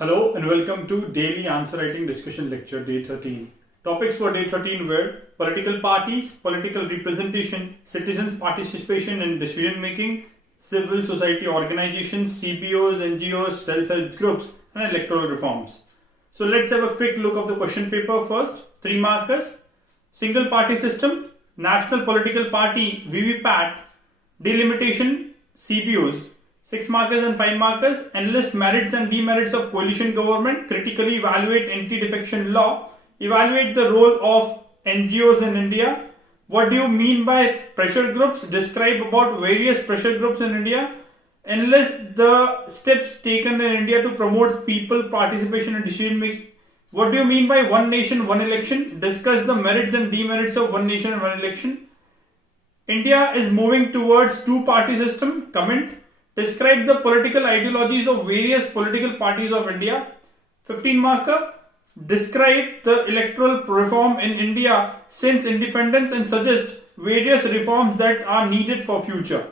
Hello and welcome to Daily Answer Writing Discussion Lecture Day 13. Topics for Day 13 were political parties, political representation, citizens' participation in decision making, civil society organizations, CBOs, NGOs, self-help groups, and electoral reforms. So let's have a quick look of the question paper first. 3 markers: single party system, national political party, VVPAT, delimitation, CBOs. 6 markers and 5 markers: enlist merits and demerits of coalition government, critically evaluate anti-defection law, evaluate the role of NGOs in India. What do you mean by pressure groups? Describe about various pressure groups in India. Enlist the steps taken in India to promote people participation in decision making. What do you mean by one nation, one election? Discuss the merits and demerits of one nation and one election. India is moving towards two-party system. Comment. Describe the political ideologies of various political parties of India. 15 marker. Describe the electoral reform in India since independence and suggest various reforms that are needed for future.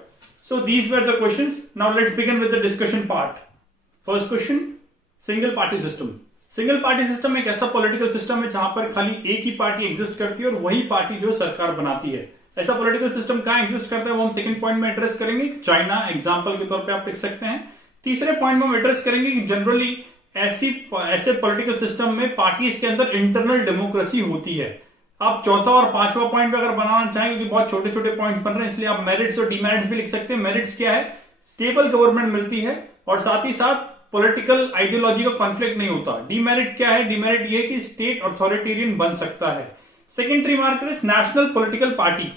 So these were the questions. Now let's begin with the discussion part. First question, single party system. Single party system एक ऐसा political system है जहां पर खाली एक ही party exist करती है और वही पार्टी जो सरकार बनाती है. ऐसा पॉलिटिकल सिस्टम कहां एग्जिस्ट करता है वो हम सेकंड पॉइंट में एड्रेस करेंगे. चाइना एग्जांपल के तौर पे आप लिख सकते हैं. तीसरे पॉइंट में हम एड्रेस करेंगे कि जनरली ऐसे पॉलिटिकल सिस्टम में पार्टीज के अंदर इंटरनल डेमोक्रेसी होती है. आप चौथा और पांचवा पॉइंट पे अगर बनाना चाहें, क्योंकि बहुत छोटे छोटे पॉइंट्स बन रहे हैं, इसलिए आप मेरिट्स और डिमेरिट्स भी लिख सकते हैं. मेरिट्स क्या है? स्टेबल गवर्नमेंट मिलती है और साथ ही साथ पॉलिटिकल आइडियोलॉजी का कॉन्फ्लिक्ट नहीं होता. डिमेरिट क्या है? डिमेरिट ये कि स्टेट अथॉरिटेरियन बन सकता है. Second 3 marker is national political party.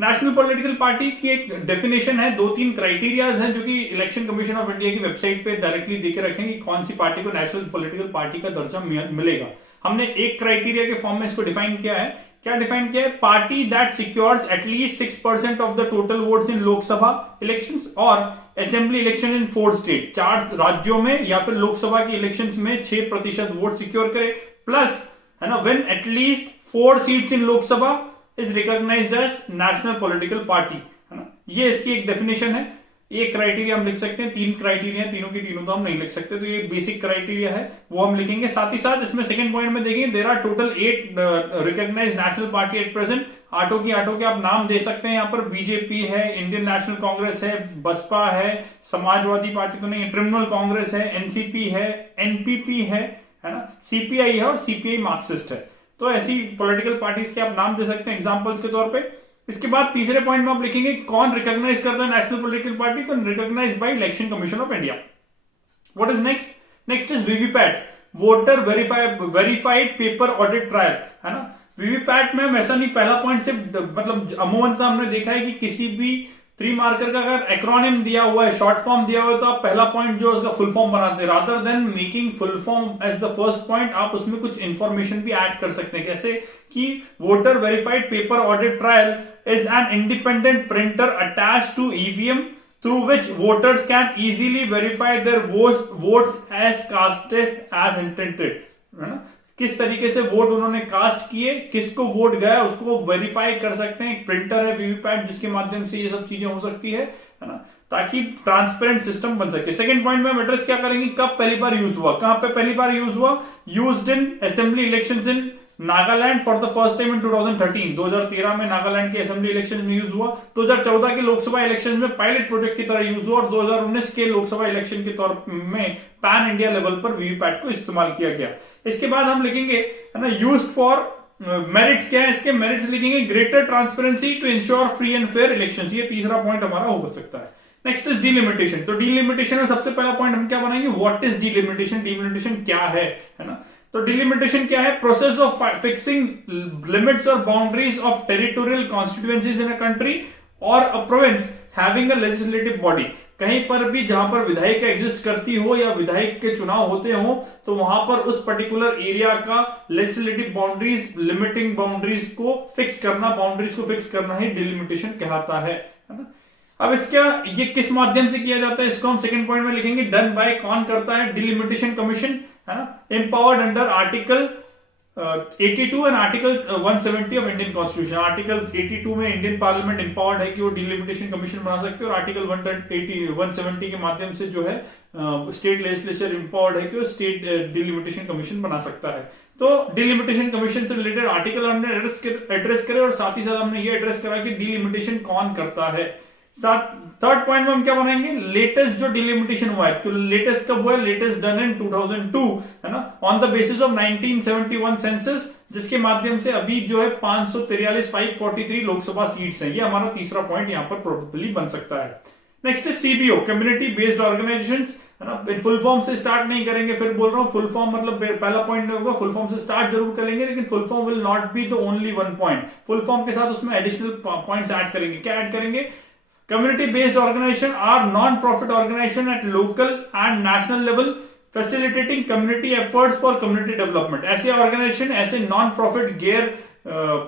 National political party की एक डेफिनेशन है, 2-3 क्राइटेरियाज हैं जो कि इलेक्शन कमीशन ऑफ इंडिया की वेबसाइट पे डायरेक्टली देके रखें कि कौन सी पार्टी को नेशनल पॉलिटिकल पार्टी का दर्जा मिलेगा. हमने एक क्राइटेरिया के फॉर्म में इसको डिफाइन किया है. क्या डिफाइन किया है? Party that secures at least 6% of the total votes in Lok Sabha elections और असेंबली इलेक्शन इन 4 स्टेट. 4 राज्यों में या फिर लोकसभा की इलेक्शंस में 6% वोट सिक्योर करे, प्लस है ना, when at least 4 seats in Lok Sabha is recognised as national political party, है ना. ये इसकी एक डेफिनेशन है. एक क्राइटेरिया हम लिख सकते हैं. 3 क्राइटेरिया, तीनों की तीनों तो हम नहीं लिख सकते, तो ये बेसिक क्राइटेरिया है, वो हम लिखेंगे. साथ ही साथ इसमें सेकंड पॉइंट में देखेंगे there are total 8 recognised national party at present. आठों के आप नाम दे सकते हैं. यहाँ पर बीजेपी है, इंडियन नेशनल कांग्रेस है, बसपा है, समाजवादी पार्टी तो नहीं, तृणमूल कांग्रेस है, एनसीपी है, एनपीपी है ना, सीपीआई है और सीपीआई मार्क्सिस्ट है. तो ऐसी पॉलिटिकल पार्टीज के आप नाम दे सकते हैं एग्जांपल्स के तौर पे. इसके बाद तीसरे पॉइंट में आप लिखेंगे कौन रिकॉग्नाइज करता है नेशनल पॉलिटिकल पार्टी. तो recognise by election commission of India. What is next? Next is VVPAT, voter verified paper audit trial, है ना. वीवीपैट में हम ऐसा नहीं, पहला पॉइंट से मतलब अमूमन हमने देखा है कि किसी भी 3 मार्कर का अगर एक्रोनिम दिया हुआ है, शॉर्ट फॉर्म दिया हुआ है, तो आप पहला पॉइंट जो उसका फुल फॉर्म बनाते हैं. Rather than making full form as the first point, आप उसमें कुछ इंफॉर्मेशन भी ऐड कर सकते हैं. कैसे कि voter verified paper audit trial is an independent printer attached to EVM through which voters can easily verify their votes as casted as intended, है ना. किस तरीके से वोट उन्होंने कास्ट किए, किसको वोट गया, उसको वेरीफाई कर सकते हैं. एक प्रिंटर है वीवीपैट जिसके माध्यम से ये सब चीजें हो सकती है ना, ताकि ट्रांसपेरेंट सिस्टम बन सके. सेकंड पॉइंट में हम एड्रेस क्या करेंगे, कब पहली बार यूज हुआ, कहां पे पहली बार यूज हुआ. Used in assembly elections in Nagaland for the first time in 2013. 2013 में नागालैंड के असेंबली इलेक्शन में यूज हुआ. 2014 के लोकसभा इलेक्शन में पायलट प्रोजेक्ट की तरह यूज हुआ और 2019 के लोकसभा इलेक्शन के तौर में पैन इंडिया लेवल पर वीवीपैट को इस्तेमाल किया गया. इसके बाद हम लिखेंगे, है ना, यूज्ड फॉर मेरिट्स. क्या है इसके मेरिट्स? लिखेंगे greater transparency to ensure free and fair elections. ये तीसरा पॉइंट हमारा हो सकता है. Next is delimitation. तो डिलिमिटेशन में सबसे पहला पॉइंट हम क्या बनाएंगे, व्हाट इज डिलिमिटेशन. डिलिमिटेशन क्या है ना. तो डिलिमिटेशन क्या है? प्रोसेस ऑफ फिक्सिंग लिमिट्स और boundaries of territorial constituencies in a country और a province having a legislative body. कहीं पर भी जहां पर विधायिका एग्जिस्ट करती हो या विधायक के चुनाव होते हो, तो वहां पर उस पर्टिकुलर एरिया का लेजिस्लेटिव बाउंड्रीज, लिमिटिंग बाउंड्रीज को फिक्स करना, बाउंड्रीज को फिक्स करना ही डिलिमिटेशन कहलाता है ना. अब इसका ये किस माध्यम से किया जाता है, इसको हम सेकंड पॉइंट में लिखेंगे डन बाय. कौन करता है? डिलिमिटेशन कमीशन, है ना. Empowered under article 82 and article 170 of Indian constitution. Article 82 में इंडियन पार्लियामेंट एम्पावर्ड है कि वो डिलिमिटेशन कमीशन बना सकते हैं, और आर्टिकल 170 के माध्यम से जो है स्टेट लेजिस्लेचर एम्पावर्ड है कि वो स्टेट डिलिमिटेशन कमीशन बना सकता है। तो डिलिमिटेशन कमीशन से रिलेटेड आर्टिकल हमने एड्रेस करे, और साथ ही साथ हमने ये एड्रेस करा कि डिलिमिटेशन कौन करता है। थर्ड पॉइंट में हम क्या बनाएंगे, लेटेस्ट जो डिलिमिटेशन हुआ है, तो लेटेस्ट कब हुआ है, लेटेस्ट डन इन 2002 है ना, on the basis of 1971 census, जिसके माध्यम से अभी जो है 543 लोकसभा सीट्स हैं। ये हमारा तीसरा पॉइंट यहां पर प्रोबेबली बन सकता है। नेक्स्ट है सीबीओ, कम्युनिटी बेस्ड ऑर्गेनाइजेशंस है ना। फुल फॉर्म से स्टार्ट नहीं करेंगे, फिर बोल रहा हूं फुल फॉर्म मतलब पहला पॉइंट नहीं होगा, फुल फॉर्म से स्टार्ट जरूर करेंगे, लेकिन full form will not be the only one point. Full form के साथ उसमें एडिशनल पॉइंट्स ऐड करेंगे। क्या ऐड करेंगे, community based organization are non-profit organization at local and national level facilitating community efforts for community development। ऐसे organisation, ऐसे non profit गैर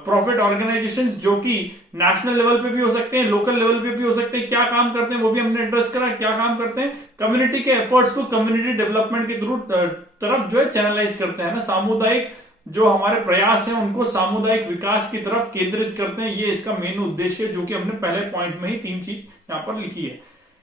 profit organisation जो कि नेशनल लेवल पे भी हो सकते हैं, लोकल लेवल पे भी हो सकते हैं, क्या काम करते हैं वो भी हमने एड्रेस करा। क्या काम करते हैं, कम्युनिटी के एफर्ट्स को कम्युनिटी डेवलपमेंट के थ्रू तरफ जो है चैनलाइज करते हैं ना, सामुदायिक जो हमारे प्रयास हैं उनको सामुदायिक विकास की तरफ केंद्रित करते हैं। ये इसका मेन उद्देश्य, जो कि हमने पहले पॉइंट में ही 3 चीज यहां पर लिखी है।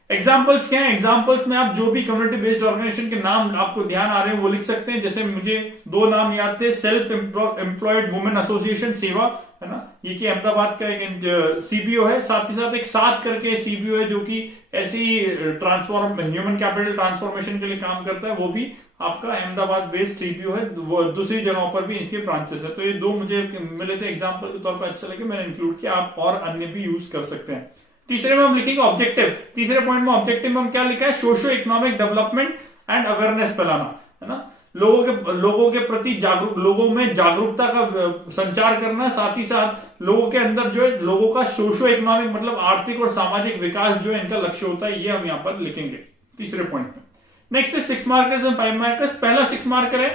एग्जाम्पल्स क्या है, एग्जाम्पल्स में आप जो भी कम्युनिटी बेस्ड ऑर्गेनाइजेशन के नाम आपको ध्यान आ रहे हैं वो लिख सकते हैं। जैसे मुझे 2 नाम याद थे, सेल्फ एम्प्लॉयड वुमेन एसोसिएशन सेवा है ना, ये कि अहमदाबाद का एक सीबीओ है। साथ ही साथ एक साथ करके सीबीओ है जो कि ऐसी ह्यूमन कैपिटल ट्रांसफॉर्मेशन के लिए काम करता है, वो भी आपका अहमदाबाद बेस्ड सीबीओ है। वो दूसरी जगहों पर भी इसके ब्रांचेस है। तो ये 2 मुझे मिले थे एग्जाम्पल के तौर पर, अच्छा लगे मैंने इंक्लूड किया। आप और अन्य भी यूज कर सकते हैं। तीसरे में हम लिखेंगे ऑब्जेक्टिव। तीसरे पॉइंट में ऑब्जेक्टिव में हम क्या लिखा है, socio economic development and awareness फैलाना है ना, लोगों के प्रति जागरूक, लोगों में जागरूकता का संचार करना, साथ ही साथ लोगों के अंदर जो है लोगों का सोशियो इकोनॉमिक मतलब आर्थिक और सामाजिक विकास जो है इनका लक्ष्य होता है। ये हम यहाँ पर लिखेंगे तीसरे पॉइंट में। नेक्स्ट है 6 मार्कर्स एंड 5 मार्कर्स। पहला 6 मार्कर है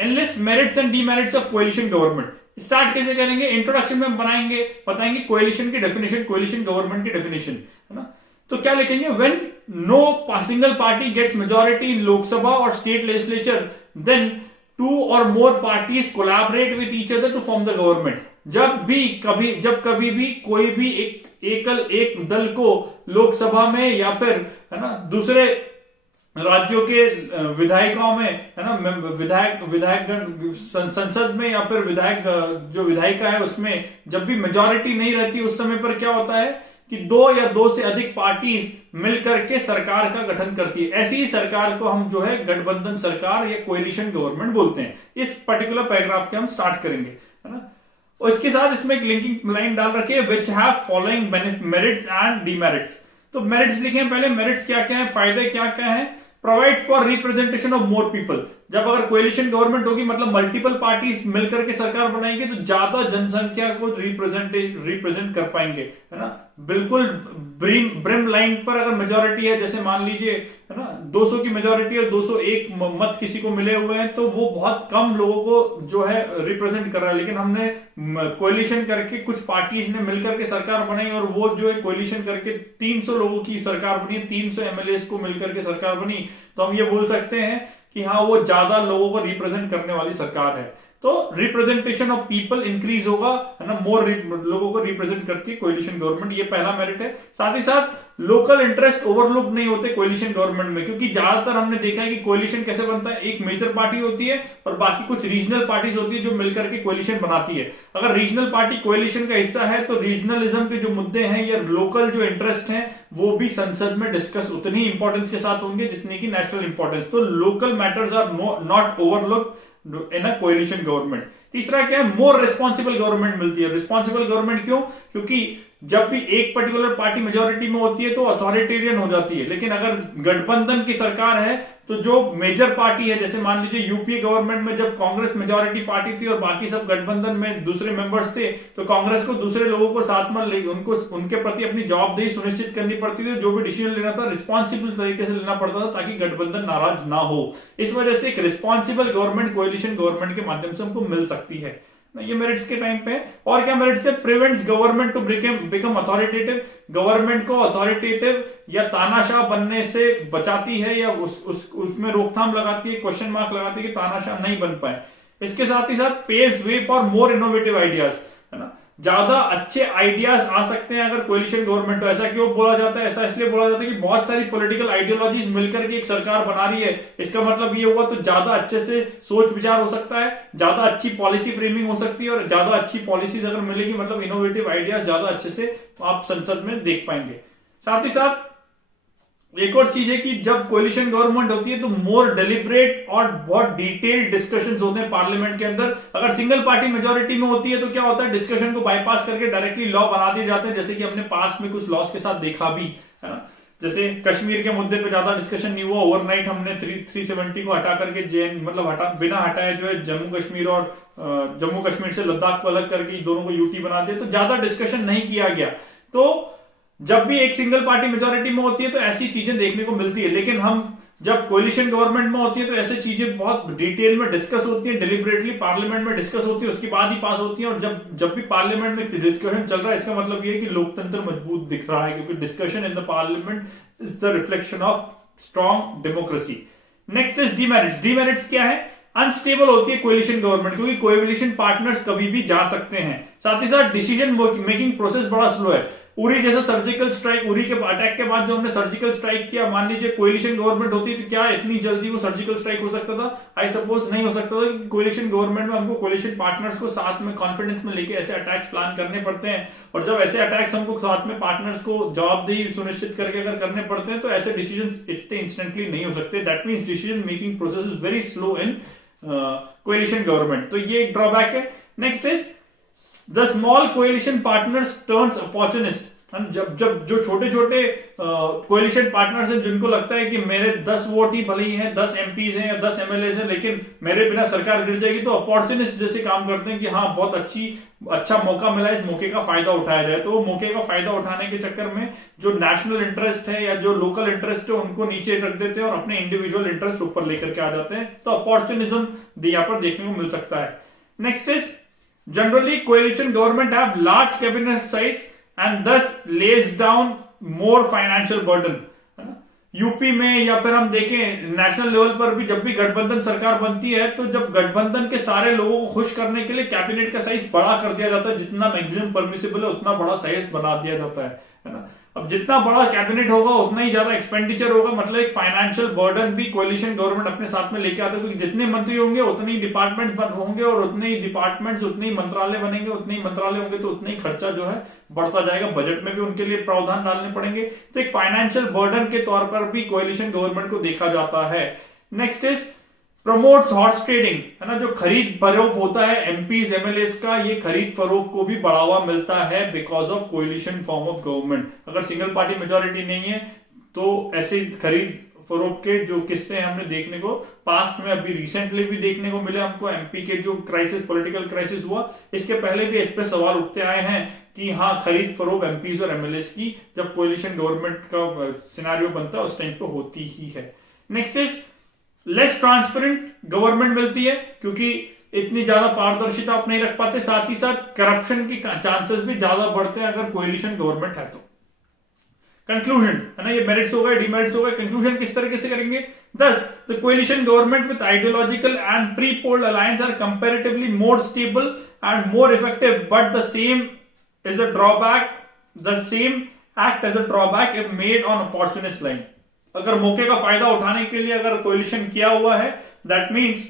enlist merits and demerits of coalition government. Start कैसे करेंगे, इंट्रोडक्शन में बनाएंगे, बताएंगे कोएलिशन की डेफिनेशन, कोएलिशन गवर्नमेंट की डेफिनेशन है ना। तो क्या लिखेंगे, when no single party gets majority in Lok Sabha और state legislature then 2 or more parties collaborate with each other to form the government। जब कभी भी कोई भी एक दल को लोकसभा में या फिर है ना दूसरे राज्यों के विधायिकाओं में है ना, विधायक संसद में या फिर विधायक जो विधायिका है उसमें जब भी मेजॉरिटी नहीं रहती, उस समय पर क्या होता है कि 2 या 2 से अधिक पार्टीज मिलकर के सरकार का गठन करती है। ऐसी ही सरकार को हम जो है गठबंधन सरकार या कोएलिशन गवर्नमेंट बोलते हैं। इस पर्टिकुलर पैराग्राफ के हम स्टार्ट करेंगे है ना। और इसके साथ इसमें एक लिंकिंग लाइन डाल रखी है, which have following merits and demerits. तो मेरिट्स लिखे पहले, मेरिट्स क्या क्या है, फायदे क्या क्या है। Provide for representation of more people. जब अगर कोएलिशन गवर्नमेंट होगी मतलब मल्टीपल पार्टीज मिलकर के सरकार बनाएंगे तो ज्यादा जनसंख्या को रिप्रेजेंट कर पाएंगे है ना। बिल्कुल ब्रिम लाइन पर अगर मेजॉरिटी है, जैसे मान लीजिए है ना 200 की मेजॉरिटी और 201 मत किसी को मिले हुए हैं, तो वो बहुत कम लोगों को जो है रिप्रेजेंट कर रहा है। लेकिन हमने कोएलिशन करके कुछ पार्टीज ने मिलकर के सरकार बनाई और वो जो है कोएलिशन करके 300 लोगों की सरकार बनी, 300 एमएलए को मिलकर के सरकार बनी, तो हम ये बोल सकते हैं कि हाँ वो ज्यादा लोगों को रिप्रेजेंट करने वाली सरकार है। तो रिप्रेजेंटेशन ऑफ पीपल इंक्रीज होगा है ना, मोर लोगों को रिप्रेजेंट करती है कोएलिशन गवर्नमेंट, ये पहला मेरिट है। साथ ही साथ लोकल इंटरेस्ट ओवरलुक नहीं होते कोएलिशन गवर्नमेंट में, क्योंकि ज्यादातर हमने देखा है कि कोएलिशन कैसे बनता है, एक मेजर पार्टी होती है और बाकी कुछ रीजनल पार्टीज होती है जो मिलकर के कोएलिशन बनाती है। अगर रीजनल पार्टी कोएलिशन का हिस्सा है तो रीजनलिज्म के जो मुद्दे हैं या लोकल जो इंटरेस्ट हैं वो भी संसद में डिस्कस उतनी इंपॉर्टेंस के साथ होंगे जितनी की नेशनल इंपॉर्टेंस। तो local matters are not overlook in a coalition government. तीसरा क्या है, मोर रिस्पॉन्सिबल गवर्नमेंट मिलती है। रिस्पॉन्सिबल गवर्नमेंट क्यों, क्योंकि जब भी एक पर्टिकुलर पार्टी मेजॉरिटी में होती है तो अथॉरिटेरियन हो जाती है, लेकिन अगर गठबंधन की सरकार है तो जो मेजर पार्टी है, जैसे मान लीजिए यूपीए गवर्नमेंट में जब कांग्रेस मेजॉरिटी पार्टी थी और बाकी सब गठबंधन में दूसरे मेंबर्स थे, तो कांग्रेस को दूसरे लोगों को साथ में उनको उनके प्रति अपनी जवाबदेही सुनिश्चित करनी पड़ती थी। जो भी डिसीजन लेना था रिस्पॉन्सिबल तरीके से लेना पड़ता था ताकि गठबंधन नाराज ना हो। इस वजह से एक रिस्पॉन्सिबल गवर्नमेंट कोएलिशन गवर्नमेंट के माध्यम से हमको मिल सकती है। ये मेरिट्स के टाइम पे। और क्या मेरिट्स है, prevents government to become authoritative. Government को अथॉरिटेटिव या तानाशाह बनने से बचाती है या उसमें रोकथाम लगाती है, क्वेश्चन मार्क लगाती है कि तानाशाह नहीं बन पाए। इसके साथ ही साथ paves way for more innovative ideas, है ना, ज्यादा अच्छे आइडियाज आ सकते हैं अगर कोलिशन गवर्नमेंट हो। ऐसा क्यों बोला जाता है? ऐसा इसलिए बोला जाता है कि बहुत सारी पॉलिटिकल आइडियोलॉजीज मिलकर के एक सरकार बना रही है, इसका मतलब ये हुआ तो ज्यादा अच्छे से सोच विचार हो सकता है, ज्यादा अच्छी पॉलिसी फ्रेमिंग हो सकती है, और ज्यादा अच्छी पॉलिसीज अगर मिलेगी मतलब इनोवेटिव आइडियाज ज्यादा अच्छे से आप संसद में देख पाएंगे। साथ ही साथ एक और चीज है कि जब कोलिशन गवर्नमेंट होती है तो मोर डेलिब्रेट और बहुत डिटेल्ड डिस्कशंस होते हैं पार्लियामेंट के अंदर। अगर सिंगल पार्टी मेजोरिटी में होती है तो क्या होता है, डिस्कशन को बाईपास करके डायरेक्टली लॉ बना दिए जाते हैं, जैसे कि हमने पास्ट में कुछ लॉस के साथ देखा भी, है ना। जैसे कश्मीर के मुद्दे पे ज्यादा डिस्कशन नहीं हुआ, ओवरनाइट हमने 370 को हटा करके मतलब बिना हटाए जो है जम्मू कश्मीर और जम्मू कश्मीर से लद्दाख को अलग करके दोनों को यूटी बना दिया, तो ज्यादा डिस्कशन नहीं किया गया। तो जब भी एक सिंगल पार्टी मेजोरिटी में होती है तो ऐसी चीजें देखने को मिलती है, लेकिन हम जब कोलिशन गवर्नमेंट में होती है तो ऐसी चीजें बहुत डिटेल में डिस्कस होती है, डिलिबरेटली पार्लियामेंट में डिस्कस होती है, उसके बाद ही पास होती है। और जब भी पार्लियामेंट में डिस्कशन चल रहा है, इसका मतलब ये है कि लोकतंत्र मजबूत दिख रहा है, क्योंकि discussion in the parliament is the reflection of strong democracy. Next is demerits. Demerits क्या है? अनस्टेबल होती है कोलिशन गवर्नमेंट, क्योंकि कोलिशन पार्टनर्स कभी भी जा सकते हैं। साथ ही साथ डिसीजन मेकिंग प्रोसेस बड़ा स्लो है। उरी जैसा सर्जिकल स्ट्राइक, उरी के अटैक के बाद जो हमने सर्जिकल स्ट्राइक किया, मान लीजिए कोलिशन गवर्नमेंट होती तो क्या इतनी जल्दी वो सर्जिकल स्ट्राइक हो सकता था? आई सपोज नहीं हो सकता था। कोलिशन गवर्नमेंट में हमको कोलिशन पार्टनर्स को साथ में कॉन्फिडेंस में लेके ऐसे अटैक्स प्लान करने पड़ते हैं, और जब ऐसे अटैक्स हमको साथ में पार्टनर्स को जवाबदेही सुनिश्चित करके अगर करने पड़ते हैं तो ऐसे डिसीजन इतने इंस्टेंटली नहीं हो सकते। That means decision making process is very slow in coalition government, तो ये एक ड्रॉबैक है। Next is the small coalition partners turns opportunist. जब जो छोटे छोटे कोलिशन पार्टनर्स हैं, जिनको लगता है कि मेरे 10 वोट ही भले ही हैं, 10 एमपीज हैं या 10 एमएलए हैं, लेकिन मेरे बिना सरकार गिर जाएगी, तो अपॉर्चुनिस्ट जैसे काम करते हैं कि हाँ बहुत अच्छा मौका मिला, इस मौके का फायदा उठाया जाए। तो वो मौके का फायदा उठाने के चक्कर में जो नेशनल इंटरेस्ट है या जो लोकल इंटरेस्ट है उनको नीचे रख देते हैं और अपने इंडिविजुअल इंटरेस्ट ऊपर लेकर के आ जाते हैं। तो अपॉर्चुनिज्म यहाँ पर देखने को मिल सकता है। Next is generally coalition government have large cabinet size and thus lays down more financial burden, है ना। यूपी में या फिर हम देखें नेशनल लेवल पर भी जब भी गठबंधन सरकार बनती है, तो जब गठबंधन के सारे लोगों को खुश करने के लिए कैबिनेट का साइज बड़ा कर दिया जाता है, जितना मैक्सिमम परमिसिबल है उतना बड़ा साइज बना दिया जाता है ना। अब जितना बड़ा कैबिनेट होगा उतना ही ज्यादा एक्सपेंडिचर होगा, मतलब एक फाइनेंशियल बर्डन भी कोलिशन गवर्नमेंट अपने साथ में लेके आता है, क्योंकि जितने मंत्री होंगे उतने ही डिपार्टमेंट होंगे, और उतने ही डिपार्टमेंट्स उतने ही मंत्रालय बनेंगे, उतने ही मंत्रालय होंगे, तो उतना ही खर्चा जो है बढ़ता जाएगा। बजट में भी उनके लिए प्रावधान डालने पड़ेंगे, तो एक फाइनेंशियल बर्डन के तौर पर भी कोलिशन गवर्नमेंट को देखा जाता है। Next is promotes horse trading, है ना। जो खरीद फरोख्त होता है एमपीज एमएलएस का, ये खरीद फरोख्त को भी बढ़ावा मिलता है because of coalition form of government. अगर सिंगल पार्टी मेजोरिटी नहीं है तो ऐसे खरीद फरोख्त के जो किस्से हमने देखने को पास्ट में अभी रिसेंटली भी देखने को मिले हमको। एमपी के जो क्राइसिस, पॉलिटिकल क्राइसिस हुआ, इसके पहले भी इस पे सवाल उठते आए हैं कि हाँ खरीद फरोख्त एमपीज और एमएलएस की जब कोलिशन गवर्नमेंट का सिनेरियो बनता है उस टाइम पे होती ही है। Next is less transparent government मिलती है, क्योंकि इतनी ज्यादा पारदर्शिता आप नहीं रख पाते। साथ ही साथ करप्शन की चांसेस भी ज्यादा बढ़ते हैं अगर कोलिशन गवर्नमेंट है तो। कंक्लूजन, है ना, ये मेरिट्स हो गए, डिमेरिट्स हो गए। कंक्लूजन किस तरीके से करेंगे? Thus, the coalition government with ideological and pre-polled alliance are comparatively more stable and more effective, but the same is a drawback. The same act as a drawback if made on opportunist line. अगर मौके का फायदा उठाने के लिए अगर collision किया हुआ है, दैट मीन्स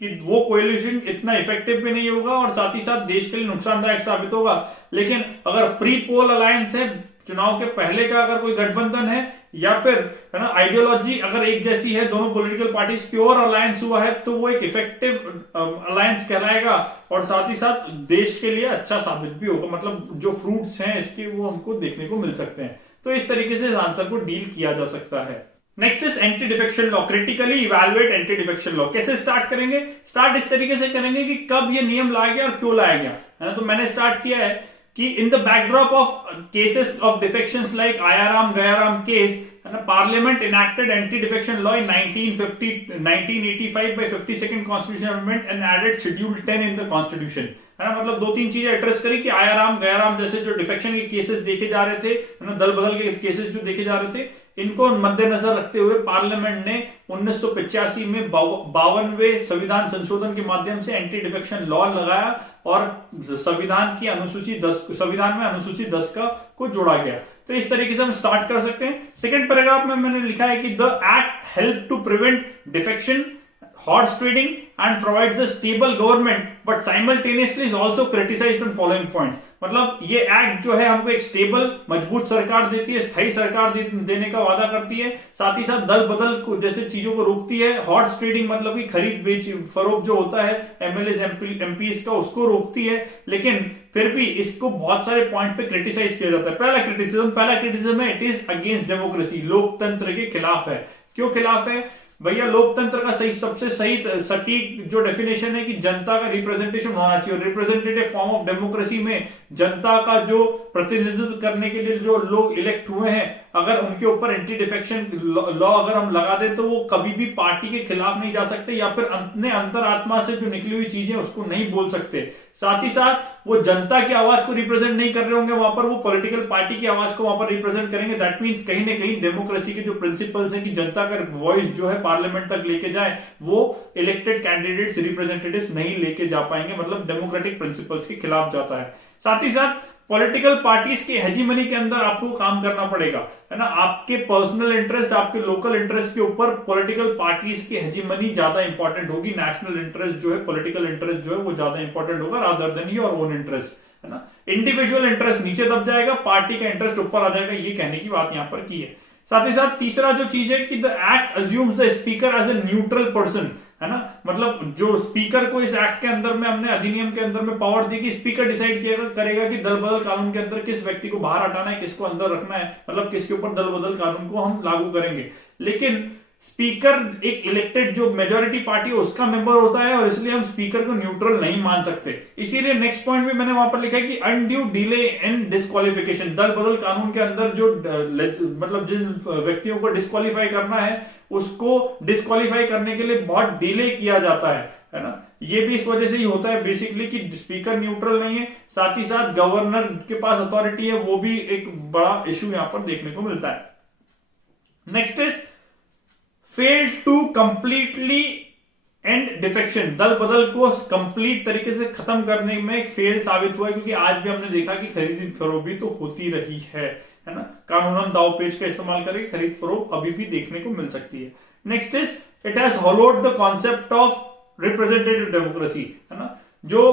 कि वो कोलिशन इतना इफेक्टिव भी नहीं होगा और साथ ही साथ देश के लिए नुकसानदायक साबित होगा। लेकिन अगर प्री पोल अलायंस है, चुनाव के पहले का अगर कोई गठबंधन है, या फिर है ना आइडियोलॉजी अगर एक जैसी है, दोनों पॉलिटिकल पार्टीज की और अलायंस हुआ है, तो वो एक इफेक्टिव अलायंस कहलाएगा और साथ ही साथ देश के लिए अच्छा साबित भी होगा। मतलब जो फ्रूट्स हैं इसके वो हमको देखने को मिल सकते हैं। तो इस तरीके से इस आंसर को डील किया जा सकता है। Next is anti defection law. Critically evaluate anti defection law. कैसे स्टार्ट करेंगे? स्टार्ट इस तरीके से करेंगे कि कब ये नियम लाया गया और क्यों लाया गया, है ना। तो मैंने स्टार्ट किया है कि in the backdrop of cases of defections like Aayaram Gayaram case, है ना, parliament enacted anti defection law in 1985 by 52nd constitution amendment and added schedule 10 in the constitution. है ना, मतलब 2-3 चीजें एड्रेस करी कि आया राम गया राम जैसे जो डिफेक्शन के केसेस देखे जा रहे थे, है ना, दल बदल के केसेस जो देखे जा रहे थे, इनको मद्देनजर रखते हुए पार्लियामेंट ने 1985 में 52वें संविधान संशोधन के माध्यम से एंटी डिफेक्शन लॉ लगाया और संविधान में अनुसूची 10 को जोड़ा गया। तो इस तरीके से हम स्टार्ट कर सकते हैं। सेकंड पैराग्राफ में मैंने लिखा है कि the act help to prevent defection, horse trading and provides a stable government but simultaneously is also criticized on following points। मतलब ये एक्ट जो है हमको एक स्टेबल मजबूत सरकार देती है, स्थायी सरकार देने का वादा करती है, साथ ही साथ दल बदल को जैसे चीजों को रोकती है, हॉर्स ट्रेडिंग मतलब कि खरीद बेच फरोख्त जो होता है एमएलए एमपीज का उसको रोकती है, लेकिन फिर भी इसको बहुत सारे पॉइंट पे क्रिटिसाइज किया जाता है। पहला क्रिटिसिज्म है इट इज अगेंस्ट डेमोक्रेसी, लोकतंत्र के खिलाफ है। क्यों खिलाफ है भैया? लोकतंत्र का सबसे सही सटीक जो डेफिनेशन है कि जनता का रिप्रेजेंटेशन होना चाहिए। रिप्रेजेंटेटिव फॉर्म ऑफ डेमोक्रेसी में जनता का जो प्रतिनिधित्व करने के लिए जो लोग इलेक्ट हुए हैं, अगर उनके ऊपर एंटी डिफेक्शन लॉ अगर हम लगा दें तो वो कभी भी पार्टी के खिलाफ नहीं जा सकते या फिर अपने अंतरात्मा से जो निकली हुई चीजें उसको नहीं बोल सकते। साथ ही साथ वो जनता की आवाज को रिप्रेजेंट नहीं कर रहे होंगे वहां पर, वो पॉलिटिकल पार्टी की आवाज को वहां पर रिप्रेजेंट करेंगे। दैट मींस कहीं ना कहीं डेमोक्रेसी के जो प्रिंसिपल्स हैं कि जनता का वॉइस जो है पार्लियामेंट तक लेके जाए, वो इलेक्टेड कैंडिडेट्स रिप्रेजेंटेटिव्स नहीं लेके जा पाएंगे, मतलब डेमोक्रेटिक प्रिंसिपल्स के खिलाफ जाता है। साथ ही साथ पॉलिटिकल पार्टीज की हेजीमनी के अंदर आपको काम करना पड़ेगा, है ना, आपके पर्सनल इंटरेस्ट, आपके लोकल इंटरेस्ट के ऊपर पॉलिटिकल पार्टीज की हेजीमनी ज्यादा इंपॉर्टेंट होगी। नेशनल इंटरेस्ट जो है, पॉलिटिकल इंटरेस्ट जो है वो ज्यादा इंपॉर्टेंट होगा rather than your own interest, है ना। इंडिविजुअल इंटरेस्ट नीचे दब जाएगा, पार्टी का इंटरेस्ट ऊपर आ जाएगा, ये कहने की बात यहां पर की है। साथ ही साथ तीसरा जो चीज है कि the act assumes the speaker as a neutral person, है ना, मतलब जो स्पीकर को इस एक्ट के अंदर में, हमने अधिनियम के अंदर में पावर दी कि स्पीकर डिसाइड करेगा कि दल बदल कानून के अंदर किस व्यक्ति को बाहर हटाना है, किसको अंदर रखना है, मतलब किसके ऊपर दल बदल कानून को हम लागू करेंगे। लेकिन स्पीकर एक इलेक्टेड जो मेजोरिटी पार्टी है उसका मेंबर होता है और इसलिए हम स्पीकर को न्यूट्रल नहीं मान सकते। इसीलिए नेक्स्ट पॉइंट में मैंने वहां पर लिखा है कि अनड्यू डिले इन डिस्क्वालिफिकेशन, दल बदल कानून के अंदर जो मतलब जिन व्यक्तियों को डिस्क्वालीफाई करना है उसको डिस्क्वालीफाई करने के लिए बहुत डिले किया जाता है ना। ये भी इस वजह से ही होता है बेसिकली कि स्पीकर न्यूट्रल नहीं है, साथ ही साथ गवर्नर के पास अथॉरिटी है, वो भी एक बड़ा इश्यू यहां पर देखने को मिलता है। Next is fail to completely end defection, दल बदल को कंप्लीट तरीके से खत्म करने में एक फेल साबित हुआ है, क्योंकि आज भी हमने देखा कि खरीदी फरोख्त तो होती रही है ना, कानूनन दावपेच का इस्तेमाल करके खरीद फरोख्त अभी भी देखने को मिल सकती है। Next is it has hollowed the concept of representative democracy, है ना, जो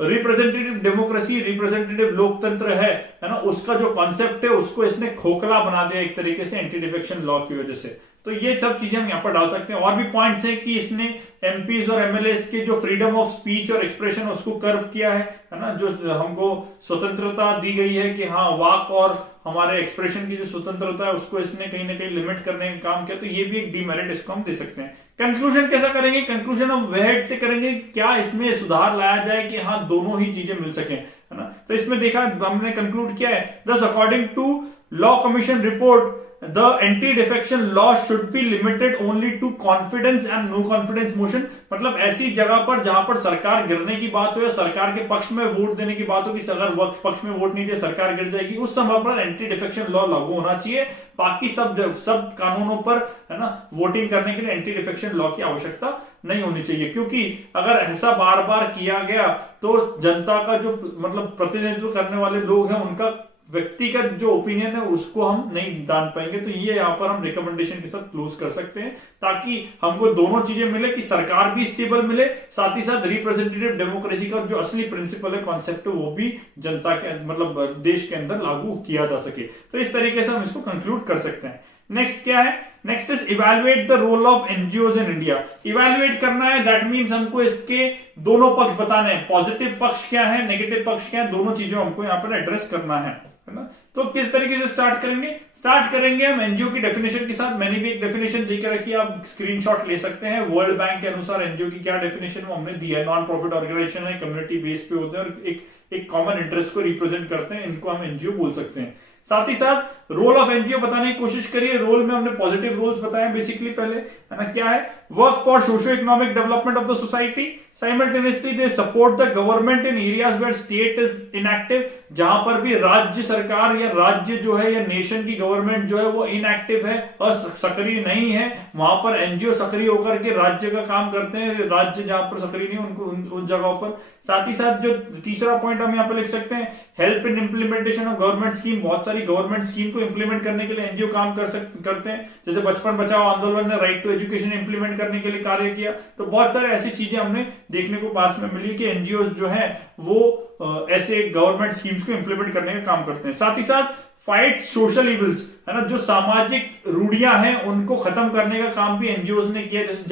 रिप्रेजेंटेटिव डेमोक्रेसी, रिप्रेजेंटेटिव लोकतंत्र है ना, उसका जो कॉन्सेप्ट है उसको इसने खोखला बना दिया एक तरीके से एंटी डिफेक्शन लॉ की वजह से। तो ये सब चीजें हम यहां पर डाल सकते हैं। और भी पॉइंट्स हैं कि इसने एमपीज और एमएलएस के जो फ्रीडम ऑफ स्पीच और एक्सप्रेशन उसको कर्व किया है ना, जो हमको स्वतंत्रता दी गई है कि हाँ वाक और हमारे एक्सप्रेशन की जो स्वतंत्रता है उसको इसने कहीं ना कहीं लिमिट करने का काम किया, तो ये भी एक डीमेरिट इसको हम दे सकते हैं। कंक्लूजन कैसा करेंगे? कंक्लूजन हम वेहेड से करेंगे, क्या इसमें सुधार लाया जाए कि हाँ दोनों ही चीजें मिल सके, है ना। तो इसमें देखा हमने कंक्लूड किया है, दस according to law commission report the anti-defection law should be limited only to confidence and no confidence motion, मतलब ऐसी जगह पर जहां पर सरकार गिरने की बात हो या सरकार के पक्ष में वोट देने की बात हो कि अगर पक्ष में वोट नहीं दिया सरकार गिर जाएगी, उस समय पर एंटी डिफेक्शन लॉ लागू होना चाहिए। बाकी सब कानूनों पर, है ना, वोटिंग करने के लिए एंटी डिफेक्शन लॉ की आवश्यकता नहीं होनी चाहिए, क्योंकि अगर ऐसा बार बार किया गया तो जनता का जो मतलब प्रतिनिधित्व करने वाले लोग हैं उनका व्यक्तिगत जो ओपिनियन है उसको हम नहीं जान पाएंगे। तो ये यहां पर हम रिकमेंडेशन के साथ क्लोज कर सकते हैं, ताकि हमको दोनों चीजें मिले कि सरकार भी स्टेबल मिले, साथ ही साथ रिप्रेजेंटेटिव डेमोक्रेसी का जो असली प्रिंसिपल है, कॉन्सेप्ट है, वो भी जनता के मतलब देश के अंदर लागू किया जा सके। तो इस तरीके से हम इसको कंक्लूड कर सकते हैं। नेक्स्ट क्या है? Next is evaluate the role of NGOs in India. Evaluate करना है, दैट मींस हमको इसके दोनों पक्ष बताने हैं, पॉजिटिव पक्ष क्या है, नेगेटिव पक्ष क्या है, दोनों चीजों हमको यहाँ पर एड्रेस करना है ना। तो किस तरीके से स्टार्ट करेंगे? स्टार्ट करेंगे हम एनजीओ की डेफिनेशन के साथ। मैंने भी एक डेफिनेशन देकर रखी है, आप स्क्रीनशॉट ले सकते हैं। वर्ल्ड बैंक के अनुसार एनजीओ की क्या डेफिनेशन वो हमने दी है, नॉन प्रॉफिट ऑर्गेनाइजेशन है, कम्युनिटी बेस पे होते हैं और एक कॉमन इंटरेस्ट को रिप्रेजेंट करते हैं, इनको हम एनजीओ बोल सकते हैं। साथ ही साथ रोल ऑफ एनजीओ बताने की कोशिश करिए। रोल में हमने पॉजिटिव रोल्स बताए बेसिकली पहले, है ना, क्या है? Work for socio economic development of the society, simultaneously they support the government in areas where state is inactive, जहां पर भी राज्य सरकार या राज्य जो है या नेशन की गवर्नमेंट जो है वो इनएक्टिव है और सक्रिय नहीं है, वहां पर एनजीओ सक्रिय होकर के राज्य का काम करते हैं, राज्य जहां पर सक्रिय नहीं उनको उन जगहों पर। साथ ही साथ जो तीसरा पॉइंट हम यहाँ पे लिख सकते हैं, help in implementation of government scheme, बहुत सारी गवर्नमेंट स्कीम को इंप्लीमेंट करने के लिए एनजीओ काम करते हैं, जैसे बचपन बचाओ आंदोलन ने राइट टू एजुकेशन इंप्लीमेंट करने के लिए कार्य किया। तो बहुत सारे ऐसी चीजें हमने देखने को पास में मिली कि एनजीओ जो है वो ऐसे गवर्नमेंट स्कीम्स को इंप्लीमेंट करने का काम करते हैं। साथ ही साथ फाइट सोशल इविल्स, है ना, जो सामाजिक रूढ़ियां हैं उनको खत्म करने का काम भी एनजीओ ने किया, जैसे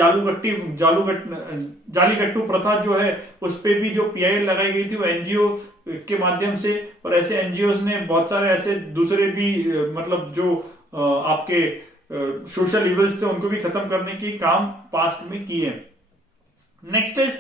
जालीगट्टू प्रथा जो है उस पे भी जो पीआई लगाई गई थी वो एनजीओ के माध्यम से, और ऐसे एनजीओ ने बहुत सारे ऐसे दूसरे भी मतलब जो आपके सोशल इविल्स थे उनको भी खत्म करने की काम पास्ट में किए। Next is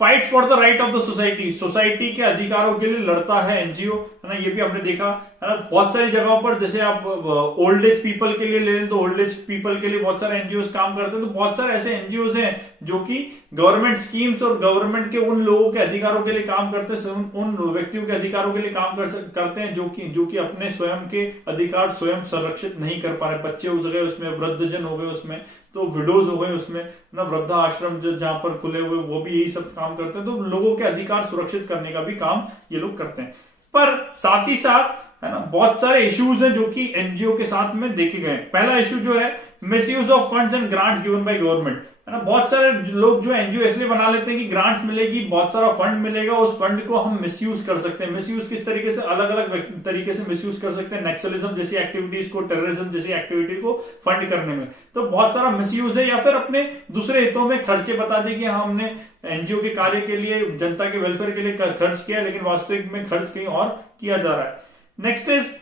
fight for the right of the society, society के अधिकारों के लिए लड़ता है एनजीओ, है ना, ये भी हमने देखा है ना बहुत सारी जगहों पर। जैसे आप ओल्ड एज पीपल के लिए ले लें तो ओल्ड एज पीपल के लिए बहुत सारे एनजीओ काम करते हैं, तो बहुत सारे ऐसे एनजीओ हैं जो कि गवर्नमेंट स्कीम्स और गवर्नमेंट के उन लोगों के अधिकारों के लिए काम करते हैं, उन व्यक्तियों के अधिकारों के लिए काम करते हैं जो कि अपने स्वयं के अधिकार स्वयं संरक्षित नहीं कर पा रहे। बच्चे हो गए उसमें, वृद्धजन हो गए उसमें, तो विडोज हो गए उसमें ना, वृद्धा आश्रम जहां पर खुले हुए वो भी यही सब काम करते हैं। तो लोगों के अधिकार सुरक्षित करने का भी काम ये लोग करते हैं। पर साथ ही साथ है ना बहुत सारे इश्यूज हैं जो कि एनजीओ के साथ में देखे गए। पहला इश्यू जो है misuse of funds and grants given by government, है ना, बहुत सारे लोग जो एनजीओ इसलिए बना लेते हैं कि ग्रांट्स मिलेगी, बहुत सारा फंड मिलेगा, उस फंड को हम मिसयूज कर सकते हैं। मिसयूज किस तरीके से, अलग अलग तरीके से मिसयूज कर सकते हैं, नक्सलिज्म जैसी एक्टिविटीज को, टेररिज्म जैसी एक्टिविटी को फंड करने में, तो बहुत सारा मिसयूज है। या फिर अपने दूसरे हितों में खर्चे बता दे कि हमने एनजीओ के कार्य के लिए, जनता के वेलफेयर के लिए खर्च किया, लेकिन वास्तविक में खर्च कहीं और किया जा रहा है। Next is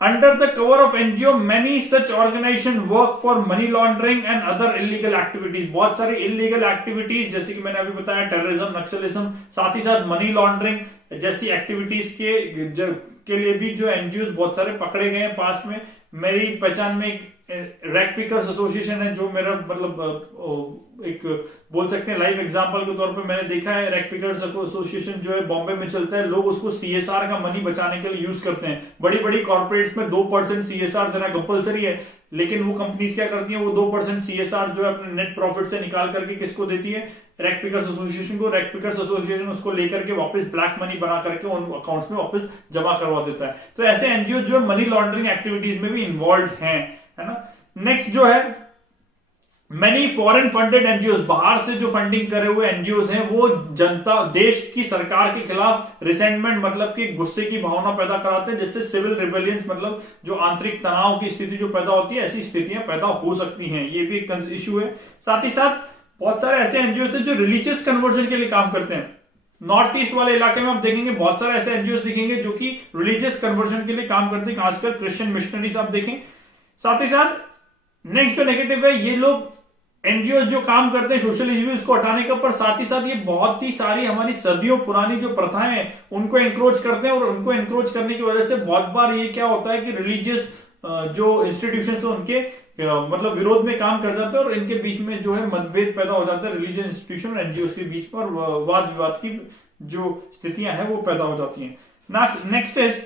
Under the cover of NGO, many such organizations work for money laundering and other illegal activities. बहुत सारी illegal activities जैसे कि मैंने अभी बताया, टेररिज्म, नक्सलिज्म, साथ ही साथ मनी लॉन्ड्रिंग जैसी एक्टिविटीज के लिए भी जो एनजीओ बहुत सारे पकड़े गए हैं पास में। मेरी पहचान में एक रैक पिकर्स एसोसिएशन है जो मेरा मतलब एक बोल सकते हैं लाइव एग्जांपल के तौर पे मैंने देखा है। रैक पिकर्स एसोसिएशन जो है बॉम्बे में चलता है, लोग उसको सीएसआर का मनी बचाने के लिए यूज करते हैं। बड़ी बड़ी कॉर्पोरेट्स में 2% सीएसआर देना कंपलसरी है, लेकिन वो कंपनीज क्या करती हैं, वो 2% सीएसआर जो है अपने नेट प्रॉफिट से निकाल करके किसको देती है, रैक पिकर्स एसोसिएशन को। रैक पिकर्स एसोसिएशन उसको लेकर के वापस ब्लैक मनी बना करके उन अकाउंट्स में वापस जमा करवा देता है। तो ऐसे एनजीओ जो मनी लॉन्ड्रिंग एक्टिविटीज में भी इन्वॉल्व हैं, है ना। नेक्स्ट जो है मेनी फॉरेन फंडेड एनजीओ, बाहर से जो फंडिंग करे हुए एनजीओ हैं वो जनता, देश की सरकार के खिलाफ रिसेंटमेंट मतलब कि गुस्से की भावना पैदा कराते हैं, जिससे सिविल रिबेलियंस मतलब जो आंतरिक तनाव की स्थिति जो पैदा होती है, ऐसी स्थितियां पैदा हो सकती हैं। ये भी एक इश्यू है। साथ ही साथ बहुत सारे ऐसे एनजीओ हैं जो रिलीजियस कन्वर्जन के लिए काम करते हैं। नॉर्थ ईस्ट वाले इलाके में आप देखेंगे बहुत सारे ऐसे एनजीओ दिखेंगे जो कि रिलीजियस कन्वर्जन के लिए काम करते हैं, खासकर क्रिश्चियन मिशनरीज आप देखें। साथ ही साथ नेक्स्ट जो नेगेटिव है, ये लोग एनजीओ जो काम करते हैं सोशल इविल्स को हटाने का, पर साथ ही साथ ये बहुत ही सारी हमारी सदियों पुरानी जो प्रथाएं हैं उनको एनक्रोच करते हैं, और उनको एनक्रोच करने की वजह से बहुत बार ये क्या होता है कि रिलीजियस जो इंस्टीट्यूशन है उनके मतलब विरोध में काम कर जाते हैं, और इनके बीच में जो है मतभेद पैदा हो जाता है रिलीजियस इंस्टीट्यूशन और एनजीओ के बीच में, और वाद विवाद की जो स्थितियां हैं वो पैदा हो जाती हैं। Next is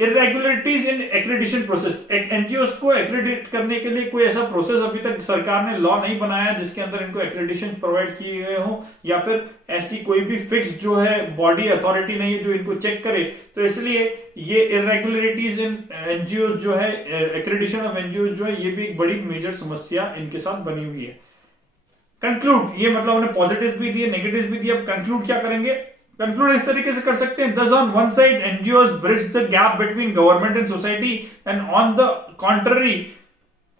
irregularities in accreditation process. NGO को एक्रेडिट करने के लिए कोई ऐसा प्रोसेस अभी तक सरकार ने लॉ नहीं बनाया जिसके अंदर इनको एक्रेडिशन प्रोवाइड किए गए हो, या फिर ऐसी कोई भी फिक्स जो है बॉडी अथॉरिटी नहीं है जो इनको चेक करे। तो इसलिए ये इरेगुलरिटीज इन एनजीओ जो है, एक्रेडिशन ऑफ एनजीओ जो है, ये भी एक बड़ी मेजर समस्या इनके साथ बनी हुई है। कंक्लूड, ये मतलब उन्हें पॉजिटिव भी दिए, नेगेटिव भी दिए। अब कंक्लूड क्या करेंगे, कंक्लूड इस तरीके से कर सकते हैं, thus on one side NGOs bridge the gap between government and society, and on the contrary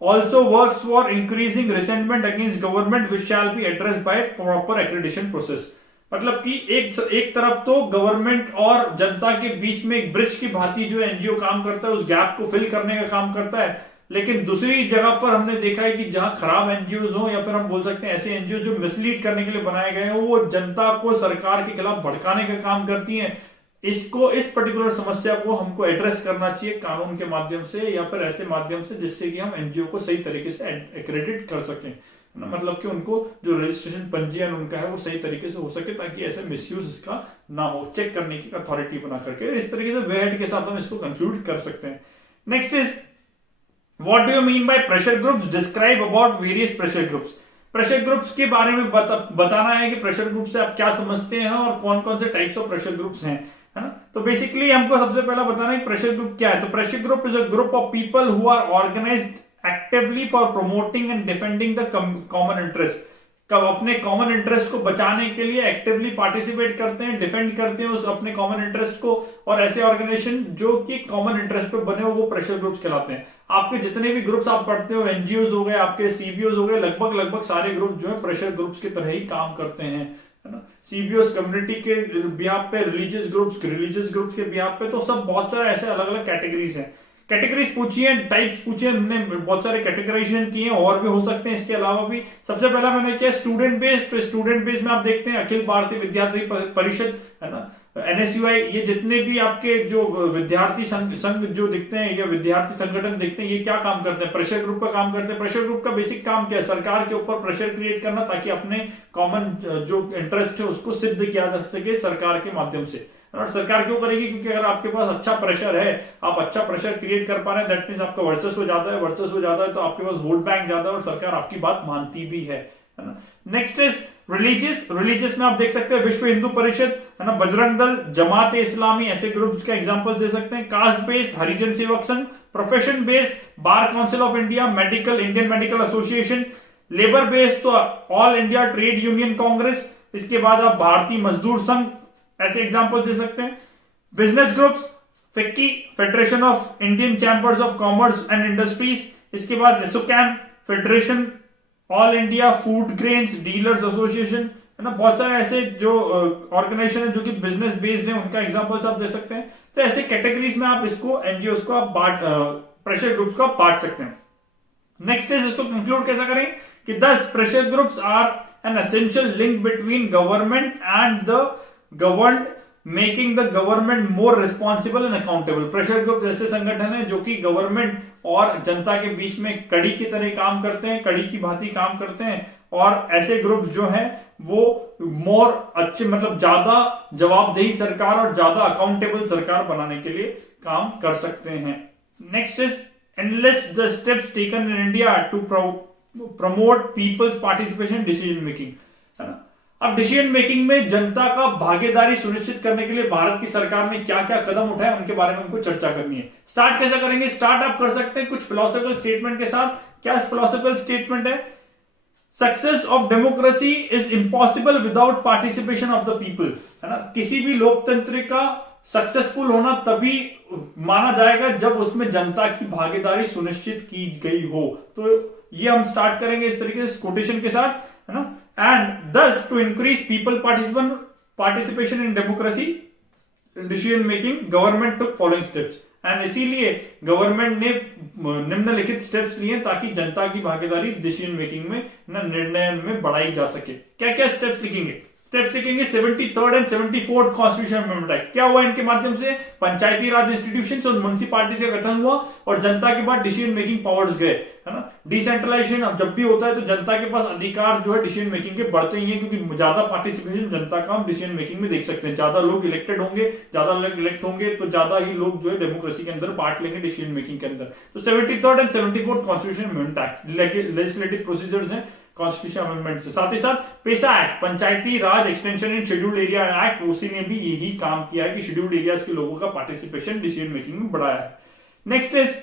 also works for increasing resentment against government which shall be addressed by proper accreditation process। मतलब कि एक तरफ तो government और जनता के बीच में एक bridge की भांति जो एनजीओ काम करता है, उस गैप को फिल करने का काम करता है, लेकिन दूसरी जगह पर हमने देखा है कि जहां खराब एनजीओ हो, या फिर हम बोल सकते हैं ऐसे एनजीओ जो मिसलीड करने के लिए बनाए गए हो, वो जनता को सरकार के खिलाफ भड़काने का काम करती हैं। इस पर्टिकुलर समस्या को हमको एड्रेस करना चाहिए कानून के माध्यम से, या फिर ऐसे माध्यम से जिससे कि हम एनजीओ को सही तरीके से एक्रेडिट कर सकें, ना, मतलब कि उनको जो रजिस्ट्रेशन पंजीयन उनका है वो सही तरीके से हो सके, ताकि ऐसे मिसयूज इसका ना हो, चेक करने की अथॉरिटी बना करके। इस तरीके से वेट के साथ हम इसको कंक्लूड कर सकते हैं। Next is what do you mean by pressure groups, describe about various pressure groups. Pressure groups के बारे में बताना है कि प्रेशर ग्रुप से आप क्या समझते हैं और कौन कौन से टाइप्स ऑफ प्रेशर ग्रुप्स हैं, है ना। तो बेसिकली हमको सबसे पहला बताना है प्रेशर ग्रुप क्या है। तो pressure group is a group of people who are organised actively for promoting and defending the common interest. कब अपने कॉमन इंटरेस्ट को बचाने के लिए एक्टिवली पार्टिसिपेट करते हैं, डिफेंड करते हैं उस अपने कॉमन इंटरेस्ट को, और ऐसे ऑर्गेनाइजेशन जो कि कॉमन इंटरेस्ट पे बने हो वो प्रेशर ग्रुप्स कहलाते हैं। आपके जितने भी ग्रुप्स आप पढ़ते हो, एनजीओ हो गए, आपके सीबीओ हो गए, लगभग सारे ग्रुप जो है प्रेशर ग्रुप्स की तरह ही काम करते हैं, है ना। सीबीओ कम्युनिटी के बिहाफ पे, रिलीजियस ग्रुप्स के बिहाफ पे, तो सब बहुत सारे ऐसे अलग अलग कैटेगरीज हैं। कैटेगरीज पूछी है, टाइप्स पूछी है, हमने बहुत सारे कैटेगराइजेशन किए हैं, और भी हो सकते हैं इसके अलावा भी। सबसे पहला मैंने किया स्टूडेंट बेस्ड। तो स्टूडेंट बेस्ड में आप देखते हैं अखिल भारतीय विद्यार्थी परिषद, है ना, एनएसयूआई, ये जितने भी आपके जो विद्यार्थी संघ जो दिखते हैं या विद्यार्थी संगठन दिखते हैं, ये क्या काम करते हैं, प्रेशर ग्रुप का काम करते हैं। प्रेशर ग्रुप का बेसिक काम क्या है, सरकार के ऊपर प्रेशर क्रिएट करना, ताकि अपने कॉमन जो इंटरेस्ट है उसको सिद्ध किया जा सके सरकार के माध्यम से। और सरकार क्यों करेगी, क्योंकि अगर आपके पास अच्छा प्रेशर है, आप अच्छा प्रेशर क्रिएट कर पा रहे हैं, दैट मींस आपका वर्चस्व ज्यादा है, वर्चस्व ज्यादा है तो आपके पास वोट बैंक ज्यादा है और सरकार आपकी बात मानती भी है ना। नेक्स्ट इज रिलीजियस में आप देख सकते हैं विश्व हिंदू परिषद, है ना, बजरंग दल, जमात इस्लामी, ऐसे ग्रुप्स के एग्जांपल दे सकते हैं। Caste based Harijan Sevak Sangh, profession based bar council of India, medical Indian medical association, labour based तो all India trade union congress, इसके बाद आप भारतीय मजदूर संघ, ऐसे एग्जांपल दे सकते हैं। Business groups, FICCI, federation of Indian chambers of commerce and industries, इसके बाद ASSOCHAM, federation all India food grains dealers association, है ना। बहुत सारे ऐसे जो ऑर्गेनाइजेशन है जो कि बिजनेस बेस्ड है, उनका एग्जांपल्स आप दे सकते हैं। तो ऐसे कैटेगरीज में आप इसको एनजीओ को आप प्रेशर ग्रुप्स को आप बांट सकते हैं। नेक्स्ट इज इसको कंक्लूड कैसा करें कि 10 pressure groups are an essential link between government and the governed, making the government more responsible and accountable. Pressure group ऐसे संगठन है जो कि गवर्नमेंट और जनता के बीच में कड़ी की तरह काम करते हैं, कड़ी की भांति काम करते हैं, और ऐसे ग्रुप जो हैं वो मोर अच्छे, मतलब ज्यादा जवाबदेही सरकार और ज्यादा अकाउंटेबल सरकार बनाने के लिए काम कर सकते हैं। Next is analyst the steps taken in India to promote people's participation decision making, है ना। अब डिसीजन मेकिंग में जनता का भागीदारी सुनिश्चित करने के लिए भारत की सरकार ने क्या क्या कदम उठाए, उनके बारे में हमको चर्चा करनी है। स्टार्ट कैसे करेंगे, स्टार्ट आप कर सकते हैं कुछ फिलोसॉफिकल स्टेटमेंट के साथ। क्या फिलोसॉफिकल स्टेटमेंट है, success of democracy is impossible without participation of the people, है ना। किसी भी लोकतंत्र का सक्सेसफुल होना तभी माना जाएगा जब उसमें जनता की भागीदारी सुनिश्चित की गई हो। तो ये हम स्टार्ट करेंगे इस तरीके से कोटेशन के साथ, है ना। And thus to increase people participation in democracy decision making government took following steps, and इसीलिए गवर्नमेंट ने निम्नलिखित स्टेप्स लिए ताकि जनता की भागीदारी डिसीजन मेकिंग में, निर्णय में बढ़ाई जा सके। क्या क्या स्टेप्स लिखेंगे, स्टेप्स लिखेंगे 73rd and 74th constitution amendment act. क्या हुआ इनके माध्यम से, पंचायती राज इंस्टीट्यूशंस और म्युनिसिपैलिटी से गठन हुआ और जनता के पास डिसीजन मेकिंग पावर्स गए, है ना। डिसेंट्रलाइजेशन अब जब भी होता है तो जनता के पास अधिकार जो है डिसीजन मेकिंग के बढ़ते ही हैं, क्योंकि ज्यादा पार्टिसिपेशन जनता का हम डिसीजन मेकिंग में देख सकते हैं। ज्यादा लोग इलेक्टेड होंगे, ज्यादा लोग इलेक्ट होंगे तो ज्यादा ही लोग जो है डेमोक्रेसी के अंदर पार्ट लेंगे डिसीजन मेकिंग के अंदर। तो 73rd and 74th constitution amendment act legislative procedures हैं कॉन्स्टिट्यूशन अमेंडमेंट से। साथ ही साथ PESA act, Panchayati Raj extension in scheduled area act, उसी ने भी यही काम किया है कि शेड्यूल्ड एरियाज के लोगों का पार्टिसिपेशन डिसीजन मेकिंग में बढ़ाया है। Next is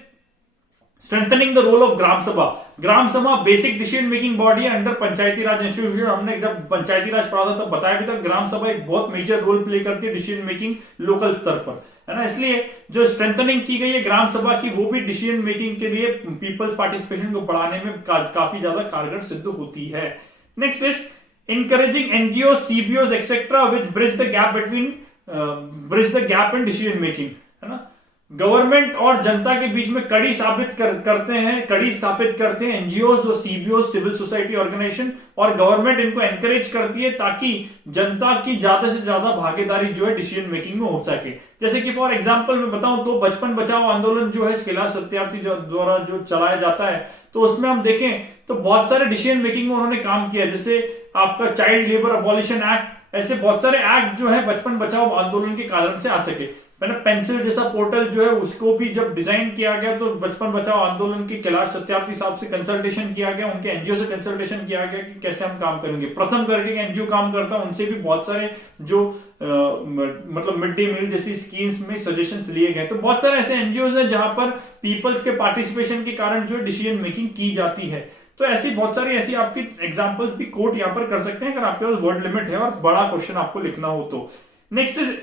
strengthening the role of Gram Sabha. Gram Sabha basic decision making body है अंडर पंचायती राज इंस्टीट्यूशन। हमने जब पंचायती राज पढ़ा था तब बताया भी था ग्राम सभा एक बहुत मेजर रोल प्ले करती है डिसीजन मेकिंग लोकल स्तर पर, है ना। इसलिए जो स्ट्रेंथनिंग की गई है ग्राम सभा की, वो भी डिसीजन मेकिंग के लिए पीपल्स पार्टिसिपेशन को बढ़ाने में काफी ज्यादा कारगर सिद्ध होती है। Next is encouraging NGOs, CBOs, etc. which bridge the gap in decision making, है ना। गवर्नमेंट और जनता के बीच में कड़ी स्थापित करते हैं NGO, CBO, civil society organisation, और गवर्नमेंट इनको एनकरेज करती है ताकि जनता की ज्यादा से ज्यादा भागीदारी जो है डिसीजन मेकिंग में हो सके। जैसे कि फॉर एग्जांपल मैं बताऊं तो बचपन बचाओ आंदोलन जो है कैलाश सत्यार्थी द्वारा जो चलाया जाता है, तो उसमें हम देखें तो बहुत सारे डिसीजन मेकिंग में उन्होंने काम किया, जैसे आपका चाइल्ड लेबर अबॉलिशन एक्ट, ऐसे बहुत सारे एक्ट जो है बचपन बचाओ आंदोलन के कारण से आ सके। मैंने पेंसिल जैसा पोर्टल जो है उसको भी जब डिजाइन किया गया तो बचपन बचाओ आंदोलन के कैलाश सत्यार्थी साहब से कंसल्टेशन किया गया, उनके एनजीओ से कंसल्टेशन किया गया कि कैसे हम काम करेंगे। प्रथम करके एनजीओ काम करता है, उनसे भी बहुत सारे जो मतलब मिड डे मील जैसी स्कीम्स में सजेशंस लिए गए। तो बहुत सारे ऐसे एनजीओ हैं जहां पर पीपल्स के पार्टिसिपेशन के कारण जो डिसीजन मेकिंग की जाती है। तो ऐसी बहुत सारी ऐसी आपकी एग्जांपल्स भी कोट यहां पर कर सकते हैं अगर आपके पास वर्ड लिमिट है और बड़ा क्वेश्चन आपको लिखना हो तो। Next is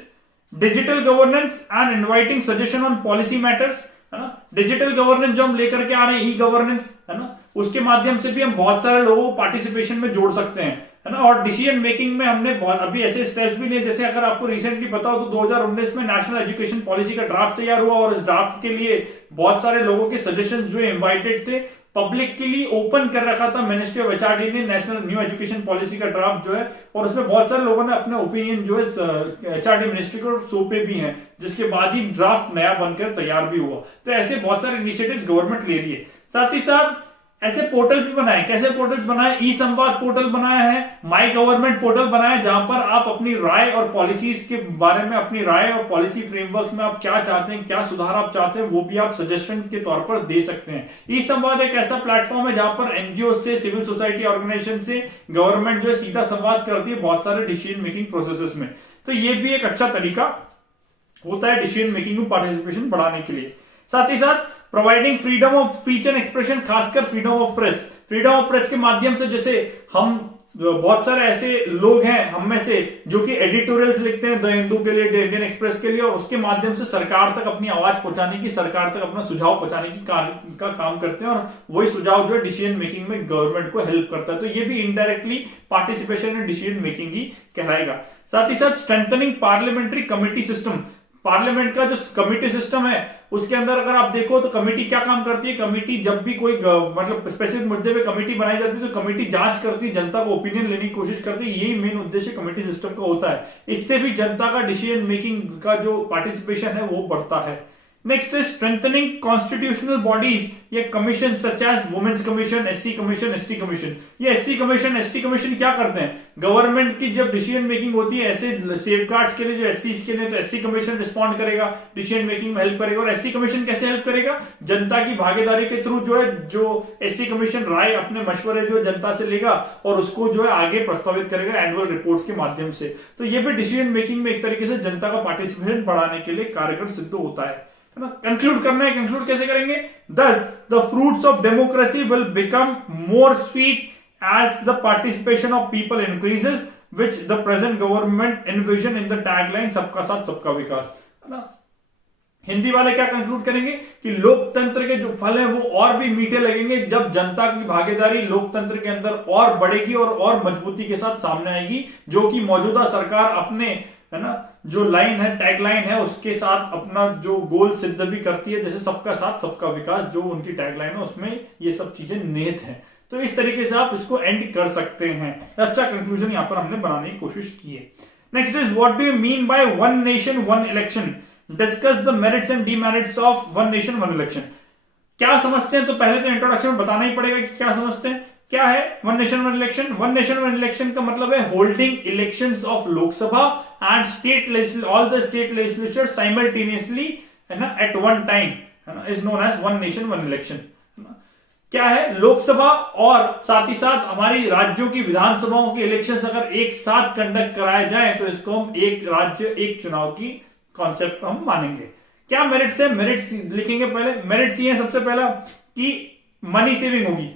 digital governance and inviting suggestion on policy matters, है ना। डिजिटल गवर्नेंस जो हम लेकर के आ रहे हैं, ई गवर्नेंस, है ना, उसके माध्यम से भी हम बहुत सारे लोगों को पार्टिसिपेशन में जोड़ सकते हैं, है ना। और डिसीजन मेकिंग में हमने बहुत अभी ऐसे स्टेप्स भी लिए, जैसे अगर आपको रिसेंटली पता हो तो 2019 में नेशनल एजुकेशन पॉलिसी का ड्राफ्ट तैयार हुआ और इस ड्राफ्ट के लिए बहुत सारे लोगों के सजेशन जो इन्वाइटेड थे, पब्लिक के लिए ओपन कर रखा था मिनिस्ट्री ऑफ एचआरडी ने नेशनल न्यू एजुकेशन पॉलिसी का ड्राफ्ट जो है, और उसमें बहुत सारे लोगों ने अपने ओपिनियन जो है एचआरडी मिनिस्ट्री को सौंपे भी हैं, जिसके बाद ही ड्राफ्ट नया बनकर तैयार भी हुआ। तो ऐसे बहुत सारे इनिशिएटिव्स गवर्नमेंट ले रही है। साथ ही साथ ऐसे पोर्टल्स भी बनाए। कैसे पोर्टल्स बनाए? ई संवाद पोर्टल बनाया है, माई गवर्नमेंट पोर्टल बनाया है, जहां पर आप अपनी राय और पॉलिसीज के बारे में, अपनी राय और पॉलिसी फ्रेमवर्क्स में आप क्या चाहते हैं, क्या सुधार आप चाहते हैं, वो भी आप सजेशन के तौर पर दे सकते हैं। ई संवाद एक ऐसा प्लेटफॉर्म है जहां पर एनजीओ से, सिविल सोसाइटी ऑर्गेनाइजेशन से गवर्नमेंट जो है सीधा संवाद करती है बहुत सारे डिसीजन मेकिंग प्रोसेसेस में। तो ये भी एक अच्छा तरीका होता है डिसीजन मेकिंग में पार्टिसिपेशन बढ़ाने के लिए। साथ ही साथ providing freedom of speech and expression, खासकर freedom of press. Freedom of press के माध्यम से जैसे हम बहुत सारे ऐसे लोग हैं हम में से जो कि एडिटोरियल्स लिखते हैं द हिंदू के लिए, इंडियन एक्सप्रेस के लिए, और उसके माध्यम से सरकार तक अपनी आवाज पहुंचाने की, सरकार तक अपना सुझाव पहुंचाने की का काम करते हैं, और वही सुझाव जो है डिसीजन मेकिंग में गवर्नमेंट को हेल्प करता है। तो ये भी indirectly participation in decision making ही कहलाएगा। साथ ही साथ strengthening parliamentary committee system. Parliament का जो कमिटी सिस्टम है उसके अंदर अगर आप देखो तो कमेटी क्या काम करती है, कमेटी जब भी कोई मतलब स्पेसिफिक मुद्दे पे कमेटी बनाई जाती है तो कमेटी जांच करती है, जनता को ओपिनियन लेने की कोशिश करती है। यही मेन उद्देश्य कमेटी सिस्टम का होता है। इससे भी जनता का डिसीजन मेकिंग का जो पार्टिसिपेशन है वो बढ़ता है। Next is strengthening constitutional bodies या commission such as women's commission, SC commission, ST commission. ये एससी कमीशन, एसटी कमीशन क्या करते हैं? गवर्नमेंट की जब डिसीजन मेकिंग होती है ऐसे सेफगार्ड्स के लिए, जो एससी के लिए, तो एससी कमीशन रिस्पॉन्ड करेगा, डिसीजन मेकिंग में हेल्प करेगा। और एससी कमीशन कैसे हेल्प करेगा? जनता की भागीदारी के थ्रू जो है, जो एससी कमीशन राय अपने मशवरे जो जनता से लेगा और उसको जो है आगे प्रस्तावित करेगा एनुअल रिपोर्ट्स के माध्यम से। तो ये भी डिसीजन मेकिंग में एक तरीके से जनता का पार्टिसिपेशन बढ़ाने के लिए कारगर सिद्ध होता है ना। कंक्लूड करना है, कंक्लूड कैसे करेंगे? Thus, the fruits of democracy will become more sweet as the participation of people increases, which the present government envision in the tagline सबका साथ सबका विकास, है ना। हिंदी वाले क्या कंक्लूड करेंगे कि लोकतंत्र के जो फल हैं वो और भी मीठे लगेंगे जब जनता की भागीदारी लोकतंत्र के अंदर और बढ़ेगी और मजबूती के साथ सामने आएगी, जो कि मौजूदा सरकार अपने, है ना, जो लाइन है, टैग लाइन है, उसके साथ अपना जो गोल सिद्ध भी करती है, जैसे सबका साथ सबका विकास जो उनकी टैग लाइन है उसमें ये सब चीजें निहित हैं। तो इस तरीके से आप इसको एंड कर सकते हैं। अच्छा कंक्लूजन यहां पर हमने बनाने की कोशिश की है। Next is what do you mean by one nation one election, discuss the merits and demerits of one nation one election. क्या समझते हैं? तो पहले तो इंट्रोडक्शन में बताना ही पड़ेगा कि क्या समझते हैं। क्या है one nation one election? One nation one election का मतलब है holding elections of Lok Sabha and state, all the state legislature simultaneously, है ना, एट वन टाइम, है ना, is known as one nation one election. क्या है? लोकसभा और साथ ही साथ हमारी राज्यों की विधानसभाओं के इलेक्शंस अगर एक साथ कंडक्ट कराए जाए तो इसको हम एक राज्य एक चुनाव की कॉन्सेप्ट हम मानेंगे। क्या मेरिट्स है? मेरिट्स लिखेंगे पहले। मेरिट्स ये है सबसे पहला कि मनी सेविंग होगी,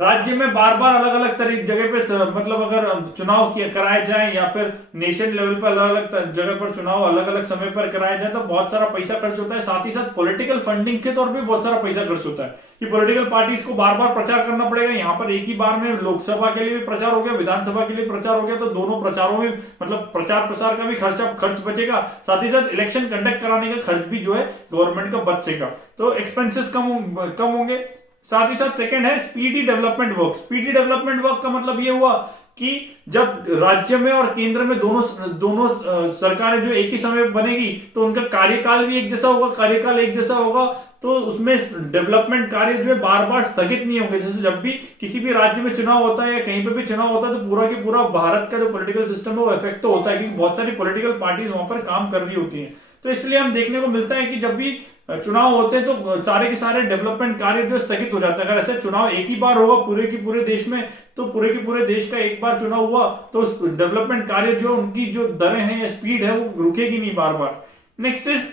राज्य में बार बार अलग अलग जगह पे मतलब अगर चुनाव कराए जाए या फिर नेशन लेवल पर अलग अलग जगह पर चुनाव अलग अलग समय पर कराया जाए तो बहुत सारा पैसा खर्च होता है। साथ ही साथ पॉलिटिकल फंडिंग के तौर पे बहुत सारा पैसा खर्च होता है कि पॉलिटिकल पार्टीज को बार बार प्रचार करना पड़ेगा। यहाँ पर एक ही बार में लोकसभा के लिए भी प्रचार हो गया, विधानसभा के लिए प्रचार हो गया, तो दोनों प्रचारों में मतलब प्रचार प्रसार का भी खर्च बचेगा, साथ ही साथ इलेक्शन कंडक्ट कराने का खर्च भी जो है गवर्नमेंट का बचेगा, तो एक्सपेंसेस कम होंगे। साथ ही साथ सेकंड है speedy development work. Speedy development work का मतलब ये हुआ कि जब राज्य में और केंद्र में दोनों सरकारें जो एक ही समय बनेगी तो उनका कार्यकाल भी एक जैसा होगा, तो उसमें डेवलपमेंट कार्य जो है बार बार स्थगित नहीं होंगे। जैसे जब भी किसी भी राज्य में चुनाव होता है या कहीं पे भी चुनाव होता है तो पूरा के पूरा भारत का जो पॉलिटिकल सिस्टम है वो इफेक्ट तो होता है, क्योंकि बहुत सारी पॉलिटिकल पार्टीज वहां पर काम कर रही होती हैं। तो इसलिए हम देखने को मिलता है कि जब भी चुनाव होते हैं तो सारे के सारे डेवलपमेंट कार्य जो स्थगित हो जाता है। अगर ऐसे चुनाव एक ही बार होगा पूरे के पूरे देश में, तो पूरे के पूरे देश का एक बार चुनाव हुआ तो डेवलपमेंट कार्य जो उनकी जो दरें हैं या स्पीड है वो रुकेगी नहीं बार बार। Next is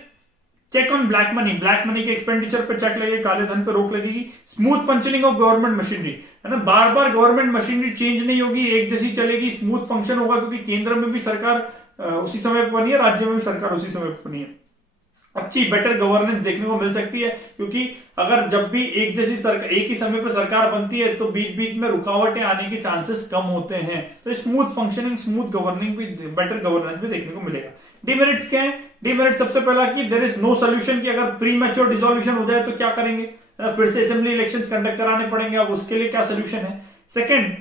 check on black money. Black money के एक्सपेंडिचर पे चेक लगेगी, काले धन पे रोक लगेगी। Smooth functioning of government machinery, है ना, बार बार गवर्नमेंट मशीनरी चेंज नहीं होगी, एक जैसी चलेगी, स्मूथ फंक्शन होगा, क्योंकि केंद्र में भी सरकार उसी समय पर बनी है, राज्य में भी सरकार उसी समय पर बनी है। अच्छी बेटर गवर्नेंस देखने को मिल सकती है, क्योंकि अगर जब भी एक जैसी सरकार एक ही समय पर सरकार बनती है तो बीच बीच में रुकावटें आने के चांसेस कम होते हैं। तो स्मूथ फंक्शनिंग, स्मूथ गवर्निंग भी, बेटर गवर्नेंस भी देखने को मिलेगा। डिमेरिट्स क्या है? डिमेरिट्स सबसे पहला कि देयर इज नो सोल्यूशन, कि अगर प्री मैच्योर डिसोल्यूशन हो जाए तो क्या करेंगे, फिर से असेंबली इलेक्शंस कंडक्ट कराने पड़ेंगे, अब उसके लिए क्या सोल्यूशन है। Second,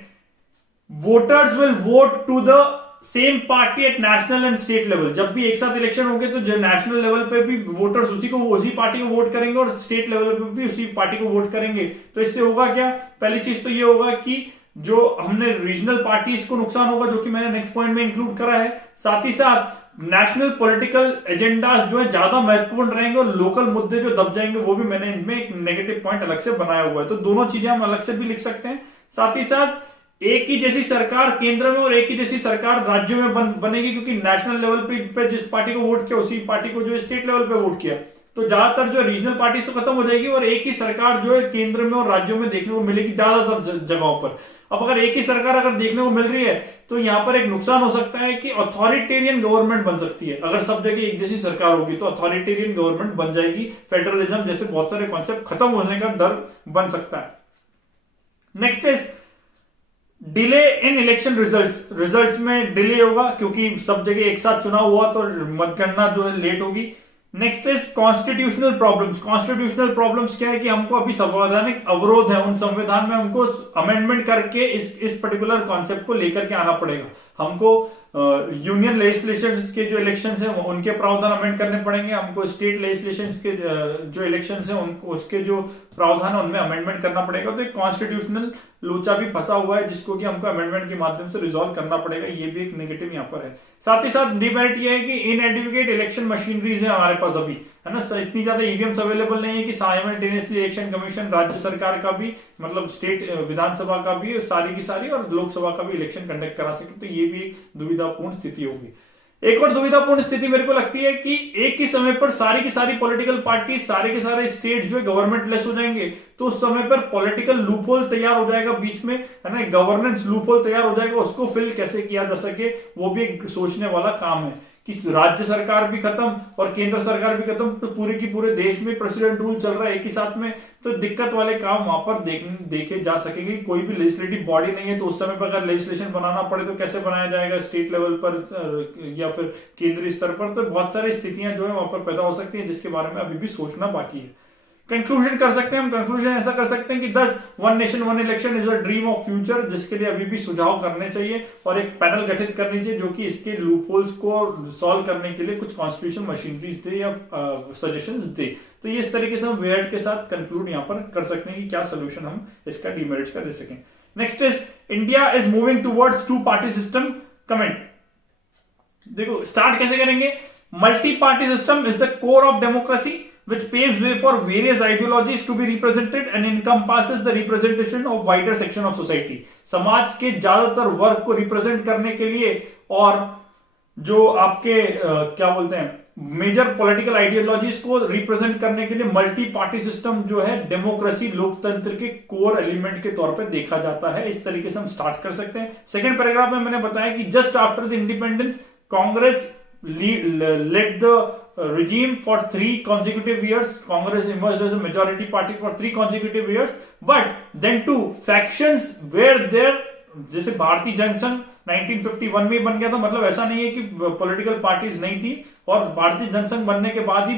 voters will vote to the same party at national and state level. जब भी एक साथ इलेक्शन होंगे तो जो नेशनल लेवल पे भी वोटर्स उसी पार्टी को वोट करेंगे और स्टेट लेवल पे भी उसी पार्टी को वोट करेंगे। तो इससे होगा क्या? पहली चीज तो ये होगा कि जो हमने रीजनल पार्टीज को नुकसान होगा, जो कि मैंने नेक्स्ट पॉइंट में इंक्लूड करा है। साथ ही साथ नेशनल पॉलिटिकल एजेंडा जो है ज्यादा महत्वपूर्ण रहेंगे और लोकल मुद्दे जो दब जाएंगे वो भी मैंने इनमें एक नेगेटिव पॉइंट अलग से बनाया हुआ है। तो दोनों चीजें हम अलग से भी लिख सकते हैं। साथ ही साथ एक ही जैसी सरकार केंद्र में और एक ही जैसी सरकार राज्यों में बनेगी, क्योंकि नेशनल लेवल पे जिस पार्टी को वोट किया उसी पार्टी को जो है स्टेट लेवल पे वोट किया, तो ज्यादातर जो रीजनल पार्टी तो खत्म हो जाएगी और एक ही सरकार जो है केंद्र में और राज्यों में देखने को मिलेगी ज्यादातर जगहों पर। अब अगर एक ही सरकार अगर देखने को मिल रही है तो यहां पर एक नुकसान हो सकता है कि अथॉरिटेरियन गवर्नमेंट बन सकती है। अगर सब जगह एक जैसी सरकार होगी तो अथॉरिटेरियन गवर्नमेंट बन जाएगी, फेडरलिज्म जैसे बहुत सारे कॉन्सेप्ट खत्म होने का डर बन सकता है। Next is delay in election results में डिले होगा, क्योंकि सब जगह एक साथ चुनाव हुआ तो मतगणना जो है लेट होगी। Next is constitutional problems. Constitutional problems क्या है कि हमको अभी संवैधानिक अवरोध है, उन संविधान में हमको अमेंडमेंट करके इस पर्टिकुलर कॉन्सेप्ट को लेकर के आना पड़ेगा। हमको यूनियन लेजिस्लेशन के जो इलेक्शंस हैं उनके प्रावधान अमेंड करने पड़ेंगे, हमको स्टेट लेजिस्लेशन के जो इलेक्शंस हैं उसके जो प्रावधान है उनमें अमेंडमेंट करना पड़ेगा। तो एक कॉन्स्टिट्यूशनल लोचा भी फंसा हुआ है जिसको कि हमको अमेंडमेंट के माध्यम से रिजॉल्व करना पड़ेगा, ये भी एक नेगेटिव यहाँ पर है। साथ ही साथ डिमेरिट ये है कि इनएडिक्वेट इलेक्शन मशीनरीज है हमारे पास अभी, है ना, इतनी ज्यादा ईवीएम्स अवेलेबल नहीं है कि साइमल्टेनियसली इलेक्शन कमीशन राज्य सरकार का भी मतलब स्टेट विधानसभा का भी सारी की सारी और लोकसभा का भी इलेक्शन कंडक्ट करा सके। तो ये भी एक दुविधापूर्ण स्थिति होगी। एक और दुविधापूर्ण स्थिति मेरे को लगती है कि एक ही समय पर सारी की सारी पॉलिटिकल पार्टी, सारे के सारे स्टेट जो है गवर्नमेंट लेस हो जाएंगे, तो उस समय पर पॉलिटिकल लूपहोल तैयार हो जाएगा बीच में, है ना, गवर्नेंस लूपहोल तैयार हो जाएगा। उसको फिल कैसे किया जा सके वो भी एक सोचने वाला काम है कि राज्य सरकार भी खत्म और केंद्र सरकार भी खत्म, तो पूरे की पूरे देश में प्रेसिडेंट रूल चल रहा है एक ही साथ में, तो दिक्कत वाले काम वहां पर देखे जा सकेंगे। कोई भी लेजिस्लेटिव बॉडी नहीं है तो उस समय पर अगर लेजिस्लेशन बनाना पड़े तो कैसे बनाया जाएगा, स्टेट लेवल पर या फिर केंद्रीय स्तर पर। तो बहुत सारी स्थितियां जो है वहां पर पैदा हो सकती है जिसके बारे में अभी भी सोचना बाकी है। कंक्लूजन कर सकते हैं हम, कंक्लूजन ऐसा कर सकते हैं कि 10 one nation one election is a dream of future, जिसके लिए अभी भी सुझाव करने चाहिए और एक पैनल गठित करनी चाहिए जो कि इसके लूपहोल्स को सॉल्व करने के लिए कुछ कॉन्स्टिट्यूशन मशीनरीज दे या सजेशंस दे। तो ये इस तरीके से हम वेट के साथ कंक्लूड यहाँ पर कर सकते हैं कि क्या सोल्यूशन हम इसका डिमेरिट्स का दे सकें। Next is India is moving towards two party system. Comment देखो, स्टार्ट कैसे करेंगे? Multi party system is the core of democracy which paves way for various ideologies to be represented and encompasses the representation of wider section of society। समाज के ज्यादातर वर्ग को represent करने के लिए और जो आपके क्या बोलते हैं मेजर पॉलिटिकल आइडियोलॉजीज को रिप्रेजेंट करने के लिए मल्टी पार्टी सिस्टम जो है डेमोक्रेसी लोकतंत्र के कोर एलिमेंट के तौर पर देखा जाता है। इस तरीके से हम स्टार्ट कर सकते हैं। सेकेंड पैराग्राफ में मैंने बताया कि just after the independence Congress led the regime for 3 consecutive years. Congress emerged as a majority party for 3 consecutive years. But then too, factions were there. जैसे भारतीय जनसंघ 1951 में बन गया था, मतलब ऐसा नहीं है कि पॉलिटिकल पार्टीज नहीं थी, और भारतीय जनसंघ बनने के बाद ही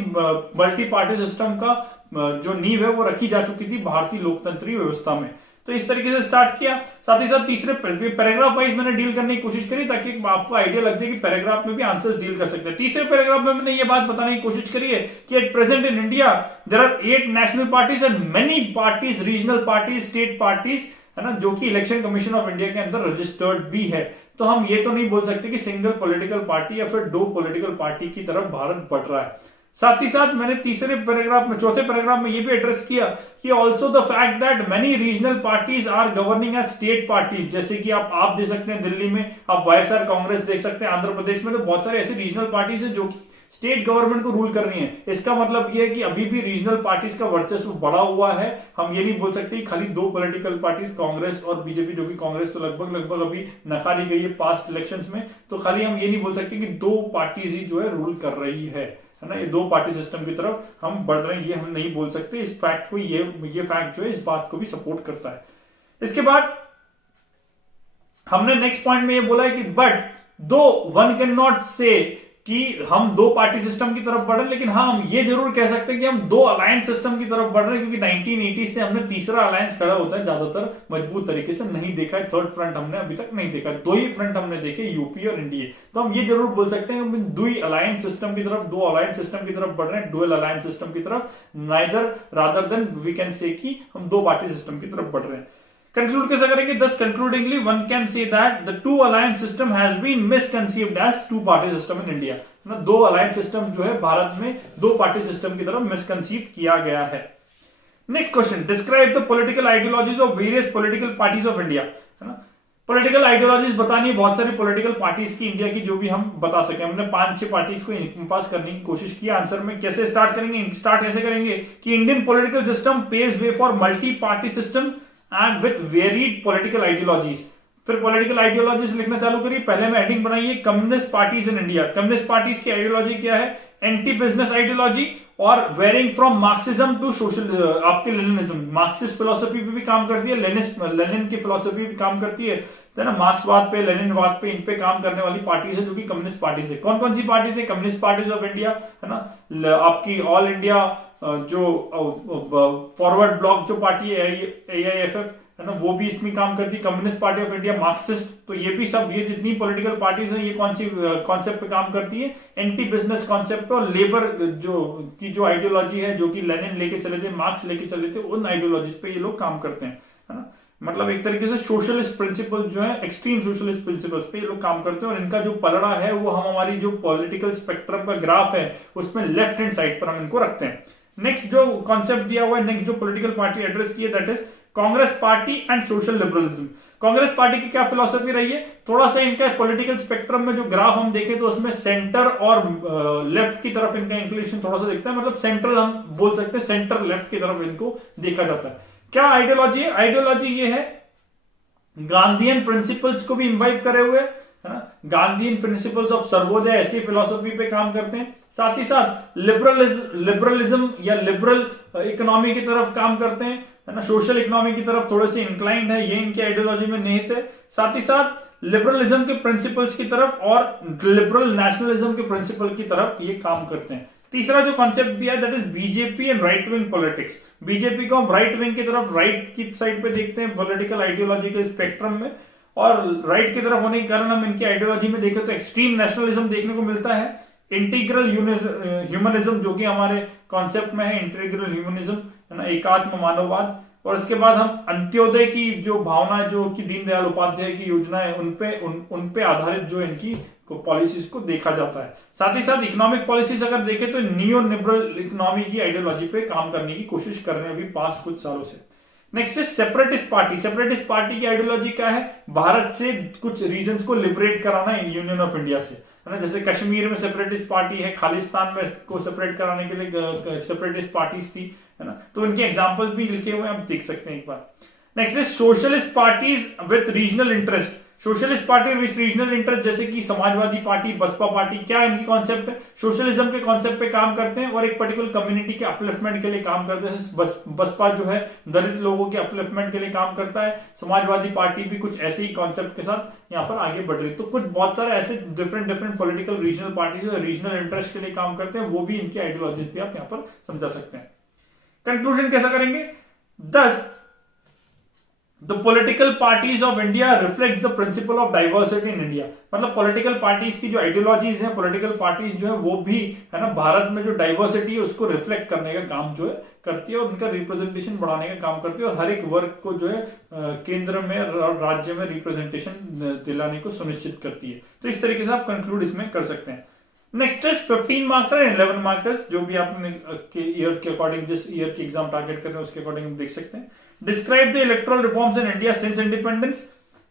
मल्टी पार्टी सिस्टम का जो नींव है वो रखी जा चुकी थी भारतीय लोकतंत्रीय व्यवस्था में। तो इस तरीके से स्टार्ट किया। साथ ही साथ तीसरे पैराग्राफ वाइज मैंने डील करने की कोशिश करी ताकि आपको आइडिया लग जाए कि पैराग्राफ में भी आंसर्स डील कर सकते हैं। तीसरे पैराग्राफ में मैंने ये बात बताने की कोशिश करी है कि at present in India there are 8 national parties and many parties, regional parties, state parties, है ना, जो कि इलेक्शन कमीशन ऑफ इंडिया के अंदर रजिस्टर्ड भी है। तो हम ये तो नहीं बोल सकते कि सिंगल पॉलिटिकल पार्टी या फिर 2 पॉलिटिकल पार्टी की तरफ भारत बढ़ रहा है। साथ ही साथ मैंने तीसरे पैराग्राफ में, चौथे पैराग्राफ में ये भी एड्रेस किया कि also the fact that many regional parties are governing as state parties, जैसे कि आप देख सकते हैं दिल्ली में आप वाईएसआर कांग्रेस देख सकते हैं, आंध्र प्रदेश में तो बहुत सारे ऐसे रीजनल पार्टीज हैं जो कि स्टेट गवर्नमेंट को रूल कर रही है। इसका मतलब ये है कि अभी भी रीजनल पार्टीज का वर्चस्व बढ़ा हुआ है। हम ये नहीं बोल सकते खाली 2 पॉलिटिकल पार्टीज कांग्रेस और बीजेपी, जो कि कांग्रेस तो लगभग अभी नकारी गई है पास्ट इलेक्शंस में, तो खाली हम ये नहीं बोल सकते कि 2 पार्टीज ही जो है रूल कर रही है ना, ये 2 पार्टी सिस्टम की तरफ हम बढ़ रहे हैं, ये हम नहीं बोल सकते। इस फैक्ट को ये फैक्ट जो है इस बात को भी सपोर्ट करता है। इसके बाद हमने नेक्स्ट पॉइंट में ये बोला है कि बट दो वन कैन नॉट से कि हम 2 पार्टी सिस्टम की तरफ बढ़ रहे हैं, लेकिन हाँ हम ये जरूर कह सकते हैं कि हम 2 अलायंस सिस्टम की तरफ बढ़ रहे हैं, क्योंकि 1980 से हमने तीसरा अलायंस खड़ा होता है ज्यादातर मजबूत तरीके से नहीं देखा है। थर्ड फ्रंट हमने अभी तक नहीं देखा, 2 ही फ्रंट हमने देखे, यूपी और एनडीए। तो हम ये जरूर बोल सकते हैं हम 2 अलायंस सिस्टम की तरफ, 2 अलायंस सिस्टम की तरफ बढ़ रहे हैं, डुअल अलायंस सिस्टम की तरफ, neither rather than we can say कि हम 2 पार्टी सिस्टम की तरफ बढ़ रहे हैं। कंक्लूड कैसे करेंगे? Thus concludingly one can say that the 2 alliance system has been misconceived as 2 party system in India। 2 alliance system जो है भारत में 2 पार्टी सिस्टम की तरफ मिसकंसीव किया गया है। Next question, describe the political ideologies of various political parties of India. है ना, पॉलिटिकल आइडियोलॉजीज बतानी है बहुत सारी पॉलिटिकल पार्टीज की इंडिया की, जो भी हम बता सके। हमने 5-6 पार्टीज को इनकम्पास करने की कोशिश की। आंसर में कैसे स्टार्ट करेंगे? स्टार्ट कैसे करेंगे कि Indian political system paves way for multi party system and with varied political ideologies. फिर पॉलिटिकल आइडियोलॉजीज लिखना चालू करिए। पहले में हेडिंग बनाइए communist parties in India. Communist parties की आइडियोलॉजी क्या है? एंटी बिजनेस आइडियोलॉजी और varying from Marxism to social, आपके लेनिनिज्म। मार्क्सिस्ट फिलोसफी पे भी काम करती है, लेनिन की फिलोसफी भी काम करती है ना, मार्क्सवाद पे, लेनिनवाद पे, इन पे काम करने वाली पार्टीज है जो कि कम्युनिस्ट पार्टीज है। कौन कौन सी पार्टीज है? कम्युनिस्ट पार्टीज ऑफ इंडिया, है ना, आपकी ऑल इंडिया जो फॉरवर्ड ब्लॉक जो पार्टी है AIFF, है ना, वो भी इसमें काम करती है। Communist party of India, Marxist, तो ये भी सब, ये जितनी पॉलिटिकल पार्टीज हैं ये कौन सी कॉन्सेप्ट पे काम करती है? एंटी बिजनेस कॉन्सेप्ट पे और लेबर जो आइडियोलॉजी है, जो कि लेनिन लेके चले थे, मार्क्स लेके चले थे, उन आइडियोलॉजीज पे ये लोग काम करते हैं, है ना। मतलब एक तरीके से सोशलिस्ट प्रिंसिपल जो है, एक्सट्रीम सोशलिस्ट प्रिंसिपल्स पे ये लोग काम करते हैं, और इनका जो पलड़ा है वो हम हमारी जो पॉलिटिकल स्पेक्ट्रम का ग्राफ है उसमें लेफ्ट हैंड साइड पर हम इनको रखते हैं। नेक्स्ट जो कॉन्सेप्ट दिया हुआ है, नेक्स्ट जो पॉलिटिकल पार्टी एड्रेस की है, that is Congress party and social liberalism. Congress party की क्या फिलोसफी रही है? थोड़ा सा इनका पॉलिटिकल स्पेक्ट्रम में जो ग्राफ हम देखें तो उसमें सेंटर और लेफ्ट की तरफ इनका इंक्लिनेशन थोड़ा सा दिखता है, मतलब सेंट्रल हम बोल सकते हैं, सेंटर लेफ्ट की तरफ इनको देखा जाता है। क्या आइडियोलॉजी है? आइडियोलॉजी ये है गांधीयन प्रिंसिपल्स को भी इम्बाइब करे हुए, है ना, गांधीयन प्रिंसिपल्स ऑफ सर्वोदय, ऐसी फिलोसफी पे काम करते हैं। साथ ही साथ लिबरलिज्म या लिबरल इकोनॉमी की तरफ काम करते हैं, है ना, सोशल इकोनॉमी की तरफ थोड़े से इंक्लाइंड है, ये इनकी आइडियोलॉजी में निहित है। साथ ही साथ लिबरलिज्म के प्रिंसिपल्स की तरफ और लिबरल नेशनलिज्म के प्रिंसिपल की तरफ ये काम करते हैं। तीसरा जो कॉन्सेप्ट दिया है that is BJP and right wing politics. BJP को हम राइट विंग की तरफ, राइट की साइड पे देखते हैं पॉलिटिकल आइडियोलॉजी के स्पेक्ट्रम में, और राइट की तरफ होने के कारण हम इनकी आइडियोलॉजी में देखें तो एक्सट्रीम नेशनलिज्म देखने को मिलता है, इंटीग्रल ह्यूमनिज्म जो कि हमारे कॉन्सेप्ट में है, इंटीग्रल ह्यूमनिज्म, है ना, एकात्म मानववाद, और इसके बाद हम अंत्योदय की जो भावना, जो कि दीनदयाल उपाध्याय की योजना है, उन पे आधारित जो इनकी पॉलिसीज को देखा जाता है। साथ ही साथ इकोनॉमिक पॉलिसीज अगर देखें तो नियो लिबरल इकोनॉमी की आइडियोलॉजी पे काम करने की कोशिश कर रहे हैं अभी पास्ट कुछ सालों से। Next is separatist party. Separatist party की आइडियोलॉजी क्या है? भारत से कुछ रीजन्स को लिबरेट कराना है यूनियन ऑफ इंडिया से, है ना। जैसे कश्मीर में सेपरेटिस्ट पार्टी है, खालिस्तान में को सेपरेट कराने के लिए सेपरेटिस्ट पार्टीज थी, है ना। तो इनके एग्जाम्पल भी लिखे हुए आप देख सकते हैं एक बार। Next is socialist parties with regional interest. Socialist party which regional interest, जैसे कि समाजवादी पार्टी, बसपा पार्टी, क्या इनकी कॉन्सेप्ट है, सोशलिज्म के कॉन्सेप्ट पे काम करते हैं और एक पर्टिकुलर कम्युनिटी के अपलिफ्टमेंट के लिए काम करते हैं। बसपा जो है दलित लोगों के अपलिफ्टमेंट के लिए काम करता है। समाजवादी पार्टी भी कुछ ऐसे ही कॉन्सेप्ट के साथ यहाँ पर आगे बढ़ रही है। तो कुछ बहुत सारे ऐसे डिफरेंट पॉलिटिकल रीजनल पार्टी जो रीजनल इंटरेस्ट के लिए काम करते हैं, वो भी इनकी आइडियोलॉजी पे आप यहाँ पर समझा सकते हैं। कंक्लूजन कैसा करेंगे? Thus, the political parties of India reflect the principle of diversity in India। मतलब पॉलिटिकल पार्टीज की जो आइडियोलॉजीज हैं, पॉलिटिकल पार्टीज जो है वो भी, है ना, भारत में जो डाइवर्सिटी है उसको रिफ्लेक्ट करने का काम जो है करती है और उनका रिप्रेजेंटेशन बढ़ाने का काम करती है और हर एक वर्ग को जो है केंद्र में राज्य में रिप्रेजेंटेशन दिलाने को सुनिश्चित करती है। तो इस तरीके से आप कंक्लूड इसमें कर सकते हैं। Next is 15 marker and 11 markers, जो भी आपने ईयर के अकॉर्डिंग, जिस ईयर की एग्जाम टारगेट कर रहे हैं उसके अकॉर्डिंग देख सकते हैं। Describe the electoral reforms in India since independence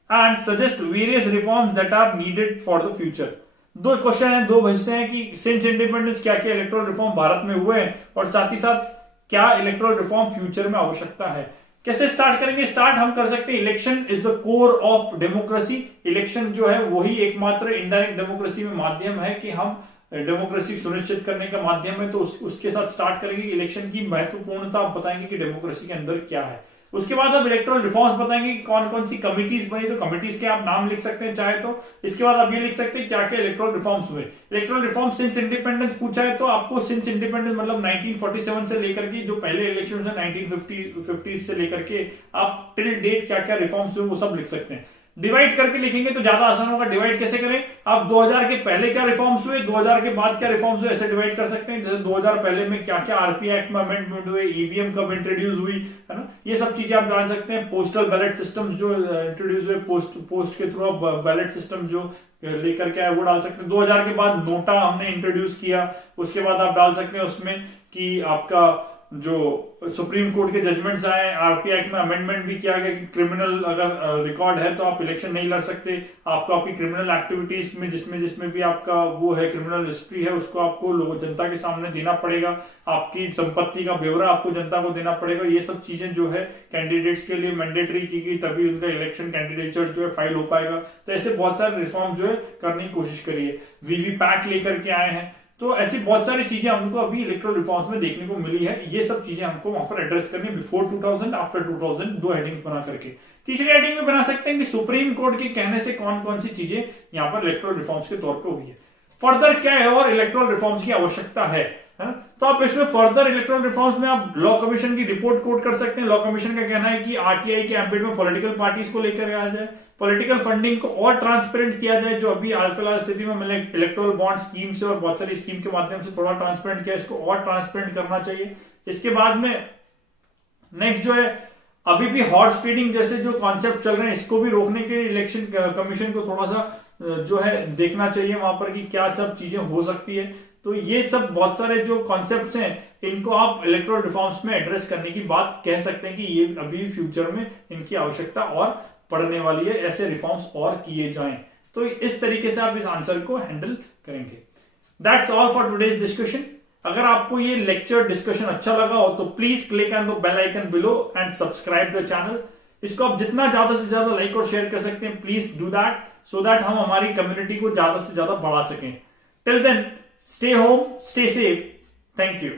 and suggest various reforms that are needed for the future. दो क्वेश्चन है, दो हिस्से हैं कि सिंस इंडिपेंडेंस क्या क्या इलेक्टोरल रिफॉर्म भारत में हुए हैं और साथ ही साथ क्या इलेक्टोरल रिफॉर्म फ्यूचर में आवश्यकता है। कैसे स्टार्ट करेंगे? स्टार्ट हम कर सकते हैं, election is the core of democracy. Election जो है वही एकमात्र इनडायरेक्ट डेमोक्रेसी में माध्यम है कि हम डेमोक्रेसी सुनिश्चित करने का माध्यम है। तो उसके साथ स्टार्ट करेंगे, इलेक्शन की महत्वपूर्णता आप बताएंगे कि डेमोक्रेसी के अंदर क्या है। उसके बाद अब इलेक्टोरल रिफॉर्म्स बताएंगे कि कौन कौन सी कमिटीज बनी, तो कमिटीज के आप नाम लिख सकते हैं चाहे तो। इसके बाद आप ये लिख सकते हैं क्या क्या इलेक्टोरल रिफॉर्म्स हुए। इलेक्टोरल रिफॉर्म सिंस इंडिपेंडेंस पूछा है तो आपको सिंस इंडिपेंडेंस मतलब 1947 से लेकर के जो पहले इलेक्शन है 1950 से लेकर के आप टिल डेट क्या क्या रिफॉर्म्स हुए वो सब लिख सकते हैं। डिवाइड करके लिखेंगे तो ज्यादा आसान होगा। डिवाइड कैसे करें? आप 2000 के पहले क्या रिफॉर्म्स हुए, 2000 के बाद क्या रिफॉर्म्स हुए, ऐसे डिवाइड कर सकते हैं। जैसे 2000 पहले में क्या क्या आरपी एक्ट में अमेंडमेंट हुए, ईवीएम कब इंट्रोड्यूस हुई, है ना, ये सब चीजें आप जान सकते हैं। पोस्टल बैलेट सिस्टम जो इंट्रोड्यूस हुए, पोस्ट के थ्रू आप बैलेट सिस्टम जो लेकर के आए वो डाल सकते हैं। 2000 के बाद नोटा हमने इंट्रोड्यूस किया, उसके बाद आप डाल सकते हैं उसमें कि आपका जो सुप्रीम कोर्ट के जजमेंट्स आए, आरपी एक्ट में अमेंडमेंट भी किया गया कि क्रिमिनल अगर रिकॉर्ड है तो आप इलेक्शन नहीं लड़ सकते। आपको आपकी क्रिमिनल एक्टिविटीज में जिसमें भी आपका वो है क्रिमिनल हिस्ट्री है उसको आपको जनता के सामने देना पड़ेगा। आपकी संपत्ति का ब्यौरा आपको जनता को देना पड़ेगा। ये सब चीजें जो है कैंडिडेट्स के लिए मैंडेटरी की गई, तभी उनका इलेक्शन कैंडिडेचर जो है फाइल हो पाएगा। तो ऐसे बहुत सारे रिफॉर्म जो है करने की कोशिश करिए। वीवीपैट लेकर के आए हैं, तो ऐसी बहुत सारी चीजें हमको अभी इलेक्टोरल रिफॉर्म्स में देखने को मिली है। ये सब चीजें हमको वहां पर एड्रेस करनी, बिफोर 2000 आफ्टर 2000, दो हेडिंग बना करके। तीसरी हेडिंग में बना सकते हैं कि सुप्रीम कोर्ट के कहने से कौन कौन सी चीजें यहाँ पर इलेक्टोरल रिफॉर्म्स के तौर पर हुई है। फर्दर क्या है और इलेक्टोरल रिफॉर्म्स की आवश्यकता है ना। तो आप इसमें फर्दर इलेक्टोरल रिफॉर्म्स में आप लॉ कमीशन की रिपोर्ट कोट कर सकते हैं। लॉ कमीशन का कहना है कि आरटीआई के एम्बिट में पॉलिटिकल पार्टीज को लेकर आ जाए, पॉलिटिकल फंडिंग को और ट्रांसपेरेंट किया जाए। जो अभी फिलहाल स्थिति में मैंने इलेक्टोरल बॉन्ड स्कीम से और बहुत सारी स्कीम के माध्यम से थोड़ा ट्रांसपेरेंट किया, इसको और ट्रांसपेरेंट करना चाहिए। इसके बाद में नेक्स्ट जो है, अभी भी हॉर्स ट्रेडिंग जैसे जो कॉन्सेप्ट चल रहे हैं इसको भी रोकने के लिए इलेक्शन कमीशन को थोड़ा सा जो है देखना चाहिए वहां पर कि क्या सब चीजें हो सकती है। तो ये सब बहुत सारे जो कॉन्सेप्ट्स हैं इनको आप इलेक्टोरल रिफॉर्म्स में एड्रेस करने की बात कह सकते हैं कि ये अभी फ्यूचर में इनकी आवश्यकता और पड़ने वाली है, ऐसे रिफॉर्म्स और किए जाएं। तो इस तरीके से आप इस आंसर को हैंडल करेंगे। That's all for today's discussion. अगर आपको ये लेक्चर डिस्कशन अच्छा लगा हो तो please click on the bell icon below and subscribe the channel. इसको आप जितना ज्यादा से ज्यादा लाइक और शेयर कर सकते हैं, please do that, so that हम हमारी कम्युनिटी को ज्यादा से ज्यादा बढ़ा सकें। Till then, stay home, stay safe. Thank you.